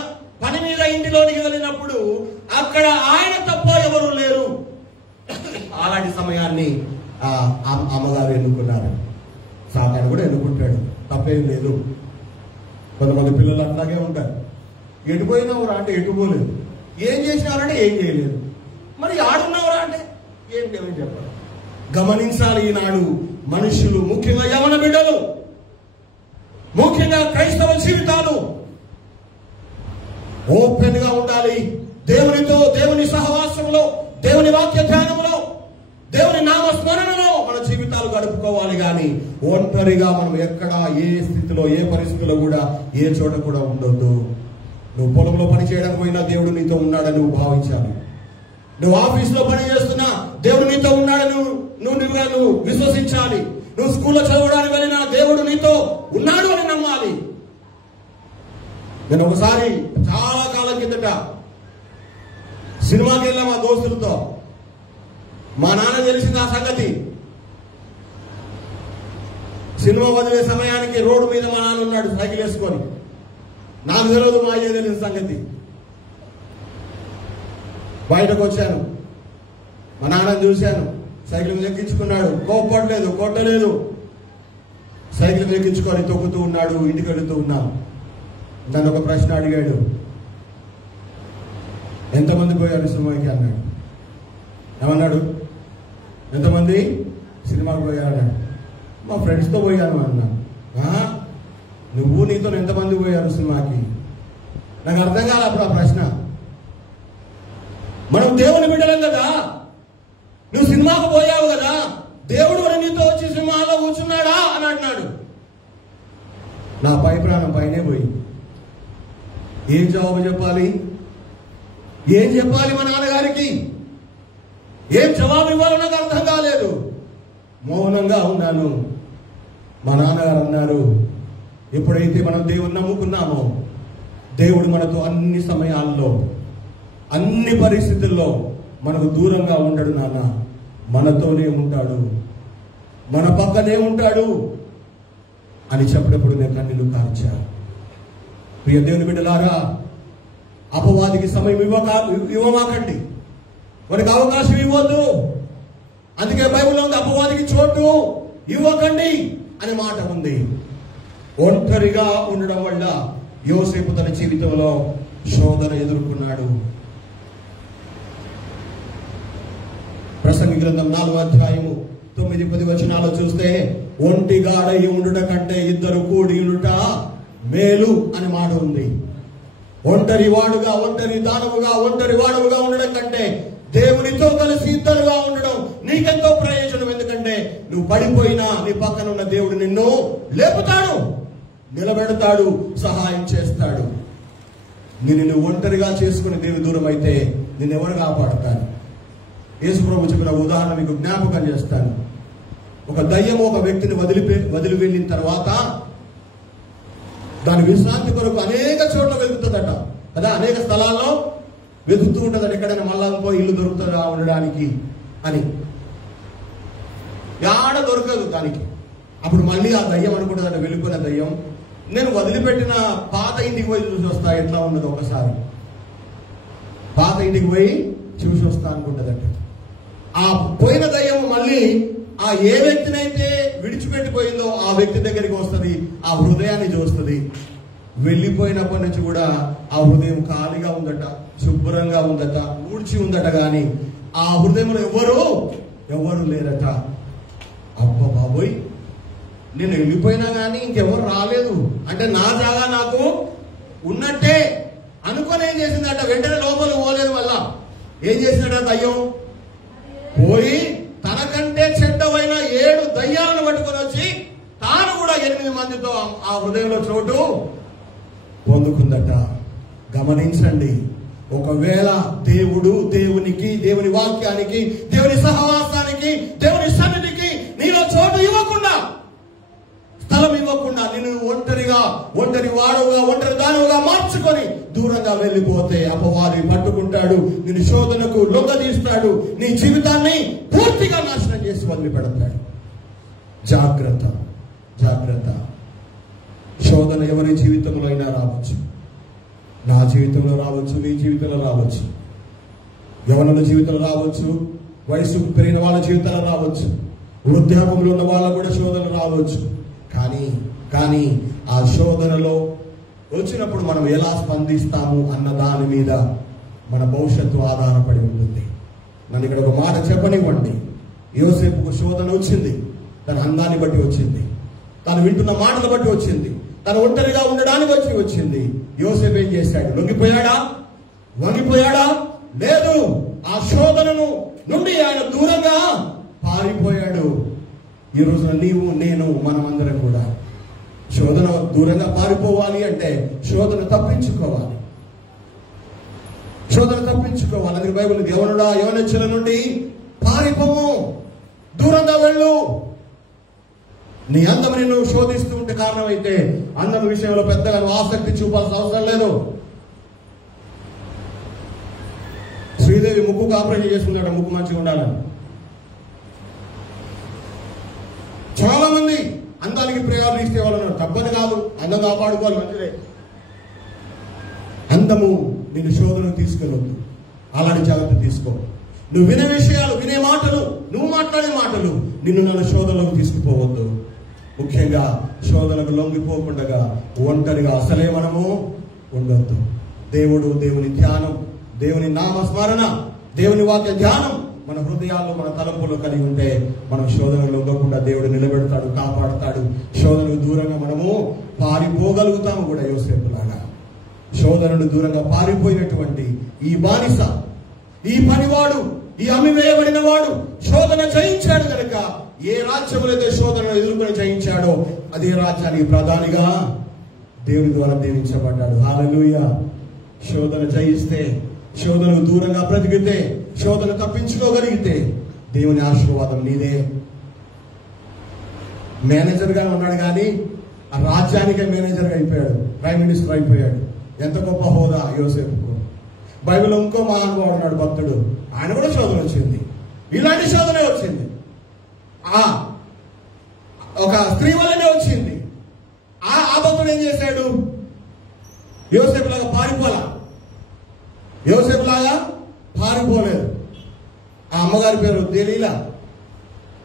పని మీద ఇంటిలోనికి వెళ్ళినప్పుడు అక్కడ ఆయన తప్ప ఎవరు లేరు. అలాంటి సమయాన్ని అమ్మగారు ఎన్నుకున్నారు. సాతాను కూడా ఎన్నుకుంటాడు, తప్పేం లేదు. కొంతమంది పిల్లలు అట్లాగే ఉంటారు. ఎటుపోయినావురా అంటే ఎటుపోలేదు, ఏం చేసినారంటే ఏం చేయలేదు, మరి ఆడున్నావురా అంటే ఏం చెప్పాలి. గమనించాలి, ఈనాడు మనుషులు, ముఖ్యంగా యవన బిడ్డలు, ముఖ్యంగా క్రైస్తవ జీవితాలు ఓపెన్ గా ఉండాలి. దేవునితో, దేవుని సహవాసంలో, దేవుని వాక్య ధ్యానంలో, దేవుని నామస్మరణలో మన జీవితాలు గడుపుకోవాలి. కానీ ఒంటరిగా మనం ఎక్కడ, ఏ స్థితిలో, ఏ పరిస్థితిలో కూడా, ఏ చోట కూడా ఉండొద్దు. నువ్వు పొలంలో పని చేయడానికి పోయినా దేవుడు నీతో ఉన్నాడని నువ్వు భావించాలి. నువ్వు ఆఫీసులో పని చేస్తున్నా దేవుడు నీతో ఉన్నాడని నువ్వు విశ్వసించాలి. నువ్వు స్కూల్లో చదవడానికి వెళ్ళినా దేవుడు నీతో ఉన్నాడు అని నమ్మాలి. నేను ఒకసారి చాలా కాలం కిందట సినిమాకి వెళ్ళా మా దోస్తులతో. మా నాన్న తెలిసింది ఆ సంగతి. సినిమా వదిలే సమయానికి రోడ్డు మీద మా నాన్న ఉన్నాడు సైకిల్ వేసుకొని. నాకు తెలియదు, మా అయ్యే తెలిసిన సంగతి. బయటకు వచ్చాను, మా నాన్నని చూశాను, సైకిల్ ఎక్కించుకున్నాడు, కోప్పడలేదు, కొట్టలేదు, సైకిల్ ఎక్కించుకొని తొక్కుతూ ఉన్నాడు. ఇంటికి వెళుతూ ఉన్నాను. నన్ను ఒక ప్రశ్న అడిగాడు, ఎంతమంది పోయారు సినిమాకి అన్నాడు. ఏమన్నాడు? ఎంతమంది సినిమాకి పోయారు అన్నాడు. మా ఫ్రెండ్స్తో పోయాను అన్నాను. నువ్వు నీతో ఎంతమంది పోయారు సినిమాకి? నాకు అర్థం కాదు అప్పుడు ఆ ప్రశ్న. మనం దేవుని బిడ్డలం కదా, నువ్వు సినిమాకు పోయావు కదా, దేవుడు నీతో వచ్చి సినిమాలో కూర్చున్నాడా అని అంటున్నాడు. నా పై ప్రాణం పైనే పోయి ఏం జవాబు చెప్పాలి? ఏం చెప్పాలి మా నాన్నగారికి? ఏం జవాబు ఇవ్వాలో నాకు అర్థం కాలేదు. మౌనంగా ఉన్నాను. మా నాన్నగారు అన్నారు, ఎప్పుడైతే మనం దేవుని నమ్ముకున్నామో దేవుడు మనతో అన్ని సమయాల్లో, అన్ని పరిస్థితుల్లో మనకు దూరంగా ఉండడు నాన్న, మనతోనే ఉంటాడు, మన పక్కనే ఉంటాడు అని చెప్పినప్పుడు నేను కన్నీళ్లు కార్చా. ప్రియ దేవుని బిడ్డలారా, అపవాదికి సమయం ఇవ్వమాకండి, వారికి అవకాశం ఇవ్వద్దు. అందుకే బైబిల్లో ఉంది, అపవాదికి చోటు ఇవ్వకండి అనే మాట ఉంది. ఒంటరిగా ఉండడం వల్ల యోసేపు తన జీవితంలో శోధన ఎదుర్కొన్నాడు. ప్రసంగి గ్రంథం 4వ అధ్యాయము 9-10 వచనాలు చూస్తే, ఒంటిగాడై ఉండుట కంటే ఇద్దరు కూడి ఉండుట మేలు అని మాట ఉంది. ఒంటరి వాడుగా, ఒంటరి దానవుగా, ఒంటరి వాడవుగా ఉండడం కంటే దేవునితో కలిసి ఇద్దరుగా ఉండడం నీకెంతో ప్రయోజనం. ఎందుకంటే నువ్వు పడిపోయినా నీ పక్కన ఉన్న దేవుడు నిన్ను లేపుతాడు, నిలబెడతాడు, సహాయం చేస్తాడు. నిన్ను ఒంటరిగా చేసుకుని దేవుని దూరం అయితే నిన్నెవరు కాపాడతారు? యేసు ప్రభు చెప్పిన ఉదాహరణ మీకు జ్ఞాపకం చేస్తాను. ఒక దయ్యం ఒక వ్యక్తిని వదిలి వెళ్ళిన తర్వాత దాని విశ్రాంతి కొరకు అనేక చోట్ల వెతుకుతుందట కదా, అనేక స్థలాల్లో వెతుకుతూ ఉంటుందట, ఎక్కడైనా మళ్ళా ఇల్లు దొరుకుతుందా ఉండడానికి అని. యాడ దొరకదు దానికి. అప్పుడు మళ్ళీ ఆ దయ్యం అనుకుంటుందట, వెళ్ళిపోయిన దయ్యం, నేను వదిలిపెట్టిన పాత ఇంటికి పోయి చూసి వస్తా ఎట్లా ఉన్నదో ఒకసారి. పాత ఇంటికి పోయి చూసి వస్తా అనుకుంటుందట. ఆ పోయిన దయ్యం మళ్ళీ ఆ ఏ వ్యక్తినైతే విడిచిపెట్టిపోయిందో ఆ వ్యక్తి దగ్గరికి వస్తుంది, ఆ హృదయాన్ని చూస్తుంది. వెళ్ళిపోయినప్పటి నుంచి కూడా ఆ హృదయం ఖాళీగా ఉందట, శుభ్రంగా ఉందట, ఊడ్చి ఉందట. కానీ ఆ హృదయంలో ఎవరు లేరట. అబ్బ బాబోయ్, నేను వెళ్ళిపోయినా కానీ ఇంకెవరు రాలేదు అంటే నా జాగా నాకు ఉన్నట్టే అనుకొని ఏం చేసిందట, వెంటనే లోపలికి పోలేదు. వల్ల ఏం చేసినట దయ్యం, పోయి తనకంటే చెడ్డవైన 7 దయ్యాలను పట్టుకొని వచ్చి తాను కూడా 8 మందితో ఆ హృదయంలో చోటు పొందుకుందట. గమనించండి, ఒకవేళ దేవునికి, దేవుని వాక్యానికి, దేవుని సహవాసానికి, దేవుని సన్నిధికి నీలో చోటు ఇవ్వకుండా, స్థలం ఇవ్వకుండా, నిన్ను ఒంటరి వాడుగా, ఒంటరి దానుగా మార్చుకొని దూరంగా వెళ్ళిపోతే అపవాది పట్టుకుంటాడు, నిన్ను శోధనకు లొంగదీస్తాడు, నీ జీవితాన్ని పూర్తిగా నాశనం చేసి వదిలిపెడతాడు. జాగ్రత్త. శోధన ఎవరి జీవితంలో అయినా రావచ్చు. నా జీవితంలో రావచ్చు, నీ జీవితంలో రావచ్చు, యవనుల జీవితంలో రావచ్చు, వయసు పెరిగిన వాళ్ళ జీవితంలో రావచ్చు, వృద్ధాపంలో ఉన్న వాళ్ళ కూడా శోధన రావచ్చు. కానీ ఆ శోధనలో వచ్చినప్పుడు మనం ఎలా స్పందిస్తాము అన్న దాని మీద మన భవిష్యత్తు ఆధారపడి ఉంటుంది. నన్ను ఇక్కడ ఒక మాట చెప్పనివ్వండి. యోసేపుకు శోధన వచ్చింది, తన అందాన్ని బట్టి వచ్చింది, తను వింటున్న మాటలు బట్టి వచ్చింది, తను ఒంటరిగా ఉండడానికి వచ్చింది. యోసేపు ఏం చేశాడు? వంగిపోయాడా? లేదు. ఆ శోధనను నుండి ఆయన దూరంగా పారిపోయాడు. ఈ రోజున నీవు, నేను, మనమందరం కూడా శోధన దూరంగా పారిపోవాలి అంటే శోధన తప్పించుకోవాలి. అందుకే బైబిల్, యవనుడా యవనచ్చుల నుండి పారిపోము, దూరంగా వెళ్ళు. నీ అందం నిన్ను శోధిస్తూ ఉంటే కారణం అయితే అందం విషయంలో పెద్దగా ఆసక్తి చూపాల్సిన అవసరం లేదు. శ్రీదేవి ముక్కుకు ఆపరేషన్ చేసుకున్నాడు, ముక్కు మంచిగా ఉండాలని. చాలా మంది అందానికి ప్రయాణం ఇస్తే వాళ్ళు తప్పని కాదు, అందం కాపాడుకోవాలి, మంచిదే. అందము నిన్ను శోధనకు తీసుకెళ్ళొద్దు, అలాంటి జాగ్రత్త తీసుకో. నువ్వు వినే విషయాలు, వినే మాటలు, నువ్వు మాట్లాడే మాటలు నన్ను శోధనలకు తీసుకుపోవద్దు. ముఖ్యంగా శోధనకు లొంగిపోకుండా ఒంటరిగా అసలే మనము ఉండొద్దు. దేవుని ధ్యానం, దేవుని నామస్మరణ, దేవుని వాక్య ధ్యానం మన హృదయాల్లో, మన తలంపులో కలిగి ఉంటే మనం శోధనలు లొంగకుండా దేవుడు నిలబెడతాడు, కాపాడతాడు. శోధనకు దూరంగా మనము పారిపోగలుగుతాము కూడా. యోసేపులాగా శోధనను దూరంగా పారిపోయినటువంటి ఈ బానిస, ఈ పనివాడు, ఈ అమ్మివేయబడిన వాడు శోధన జయించాడు కనుక ఏ రాజ్యములో అయితే శోధనను ఎదుర్కొని జయించాడో అదే రాజ్యానికి ప్రధానిగా దేవుని ద్వారా దీవించబడ్డాడు. హల్లెలూయా. శోధన జయిస్తే, శోధనకు దూరంగా బ్రతికితే, శోధన తప్పించుకోగలిగితే దేవుని ఆశీర్వాదం నీదే. మేనేజర్ గా ఉన్నాడు కానీ ఆ రాజ్యానికే మేనేజర్ గా అయిపోయాడు, ప్రైమ్ మినిస్టర్ అయిపోయాడు. ఎంత గొప్ప హోదా యోసేపుకు. బైబిల్ ఇంకో మహానుభావుడు ఉన్నాడు, భక్తుడు, ఆయన కూడా శోధన వచ్చింది, ఇలాంటి శోధనే వచ్చింది. ఒక స్త్రీ వల్లనే వచ్చింది. ఆ భక్తుడు ఏం చేశాడు? యోసేపులాగా పారిపోలేదు. ఆ అమ్మగారి పేరు దెలీలా,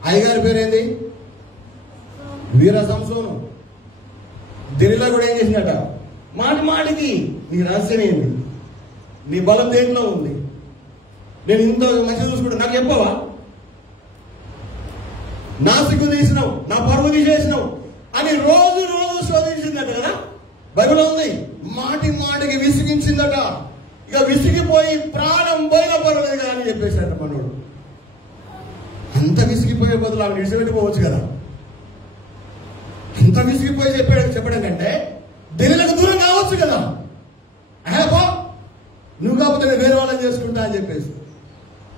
అయ్యగారి పేరు ఏంది? వీర సంసోను. దెలీలా కూడా ఏం చేసినట? మాటికి నీ రహస్యం ఏంది, నీ బలం దేంట్లో ఉంది, నేను ఇంత మంచిగా చూసుకుంటా, నాకు చెప్పవా? నా సిగ్గు తీసినావు, నా పరువు తీసేసినావు అని రోజు శోధించిందట కదా, బైబిల్ ఉంది. మాటికి విసిగించిందట. ఇక విసిగిపోయి ప్రాణం పోయిన పర్వాలేదు కదా అని చెప్పేశాడు మనోడు. అంత విసిగిపోయే బదులు ఆవిడ విడిచిపెట్టిపోవచ్చు కదా. అంత విసిగిపోయి చెప్పడం కంటే దెలీలాకు దూరం కావచ్చు కదా. నువ్వు కాకపోతే నేను వేరే వాళ్ళని చేసుకుంటా అని చెప్పేసి.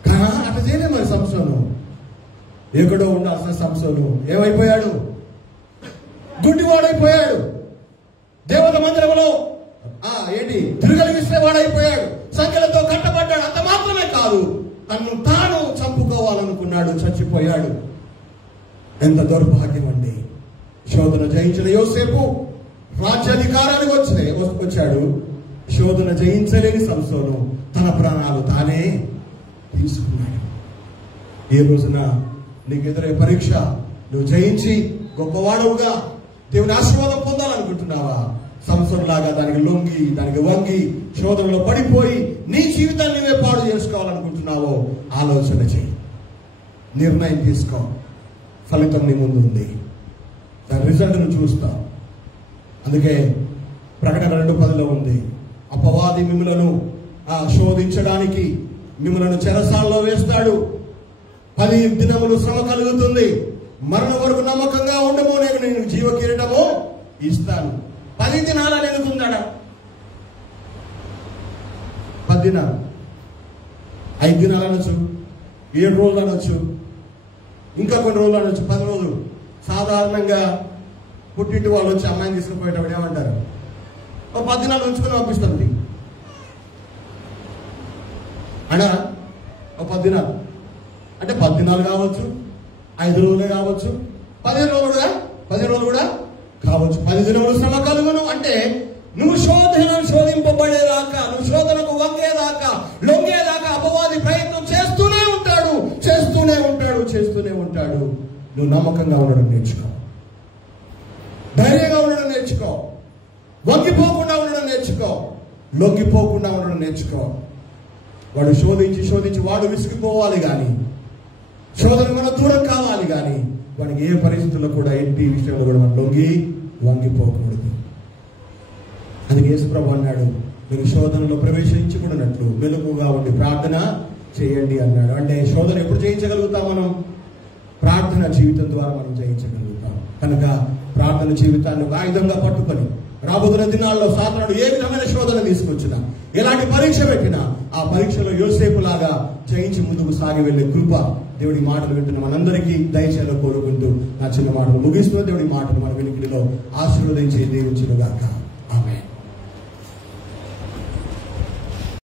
కానీ అట్లా చేయలే మరి సంసోను. ఎక్కడో ఉండాల్సిన సంసోను ఏమైపోయాడు? గుడ్డివాడైపోయాడు. దేవత మందిరంలో తిరగలిగిస్తే వాడైపోయాడు. సంఖ్యలతో కట్టబడ్డాడు. అంత మాత్రమే కాదు, తను తాను చంపుకోవాలనుకున్నాడు, చచ్చిపోయాడు. ఎంత దౌర్భాగ్యం అండి. శోధన జయించిన యోసేపు రాజ్యాధికారానికి వచ్చాడు. శోధన జయించలేని సంసోను తన ప్రాణాలు తానే తీసుకున్నాడు. ఈ రోజున నీకు ఎదురే పరీక్ష నువ్వు జయించి గొప్పవాడవుగా దేవుని ఆశీర్వాదం పొందాలనుకుంటున్నావా? సంసోను లాగా దానికి లొంగి దానికి వంగి శోధనలో పడిపోయి నీ జీవితాన్ని నువ్వే పాడు చేసుకోవాలనుకుంటున్నావో ఆలోచన చేయి, నిర్ణయం తీసుకో. ఫలితం నీ ముందు ఉంది, దాని రిజల్ట్ నువ్వు చూస్తావు. అందుకే ప్రకటన 2:10 ఉంది, అపవాది మిమ్మలను శోధించడానికి మిమ్మలను చెరసాలలో వేస్తాడు, 10 దినములు శ్రమ కలుగుతుంది, మరణ వరకు నమ్మకంగా ఉండము, నేను జీవ కిరీటము ఇస్తాను. 10 దినాలు అనేది ఉందాడా? 10 దినాలు, 5 దినాలు అనొచ్చు, 7 రోజులు అనొచ్చు, ఇంకా కొన్ని రోజులు అనొచ్చు, 10 రోజులు. సాధారణంగా పుట్టింటి వాళ్ళు వచ్చి అమ్మాయిని తీసుకుపోయేటప్పుడు ఏమంటారు? 10 దినాలు ఉంచుకొని పంపిస్తుంది అనా? 10 దినాలు అంటే 10 దినాలు కావచ్చు, 5 రోజులే కావచ్చు, 15 రోజులు కూడా కావచ్చు. 10 దినములు శ్రమ కలుగును అంటే నువ్వు శోధింపబడేదాకా, నువ్వు శోధనకు లొంగేదాకా అపవాది ప్రయత్నం చేస్తూనే ఉంటాడు. నువ్వు నమ్మకంగా ఉండడం నేర్చుకో, ధైర్యంగా ఉండడం నేర్చుకో, వంగిపోకుండా ఉండడం నేర్చుకో, లొంగిపోకుండా ఉండడం నేర్చుకో. వాడు శోధించి వాడు విసిగిపోవాలి కానీ, శోధన మనం దూరం కావాలి కానీ, వాడికి ఏ పరిస్థితుల్లో కూడా ఎట్టి విషయంలో కూడా మనం వంగిపోకూడదు. అందుకే యేసుప్రభు అన్నాడు, మీరు శోధనలో ప్రవేశించకూడనట్లు మెలకుగా ఉండి ప్రార్థన చేయండి అన్నాడు. అంటే శోధన ఎప్పుడు జయించగలుగుతాం? మనం ప్రార్థన జీవితం ద్వారా మనం జయించగలుగుతాం. కనుక ప్రార్థన జీవితాన్ని ఆయుధంగా పట్టుకొని రాబోతున్న దినాల్లో సాతానుడు ఏ విధమైన శోధన తీసుకొచ్చినా, ఎలాంటి పరీక్ష పెట్టినా ఆ పరీక్షలో యోసేపు లాగా జయించి ముందుకు సాగి వెళ్లే కృప దేవుడి మాటలు వింటున్న మనందరికీ దయచేయాలని కోరుకుంటూ నా చిన్న మాటలు ముగిస్తున్న దేవుడి మాటలు మన వెనుకడిలో ఆశీర్వదించి దీవించుగాక.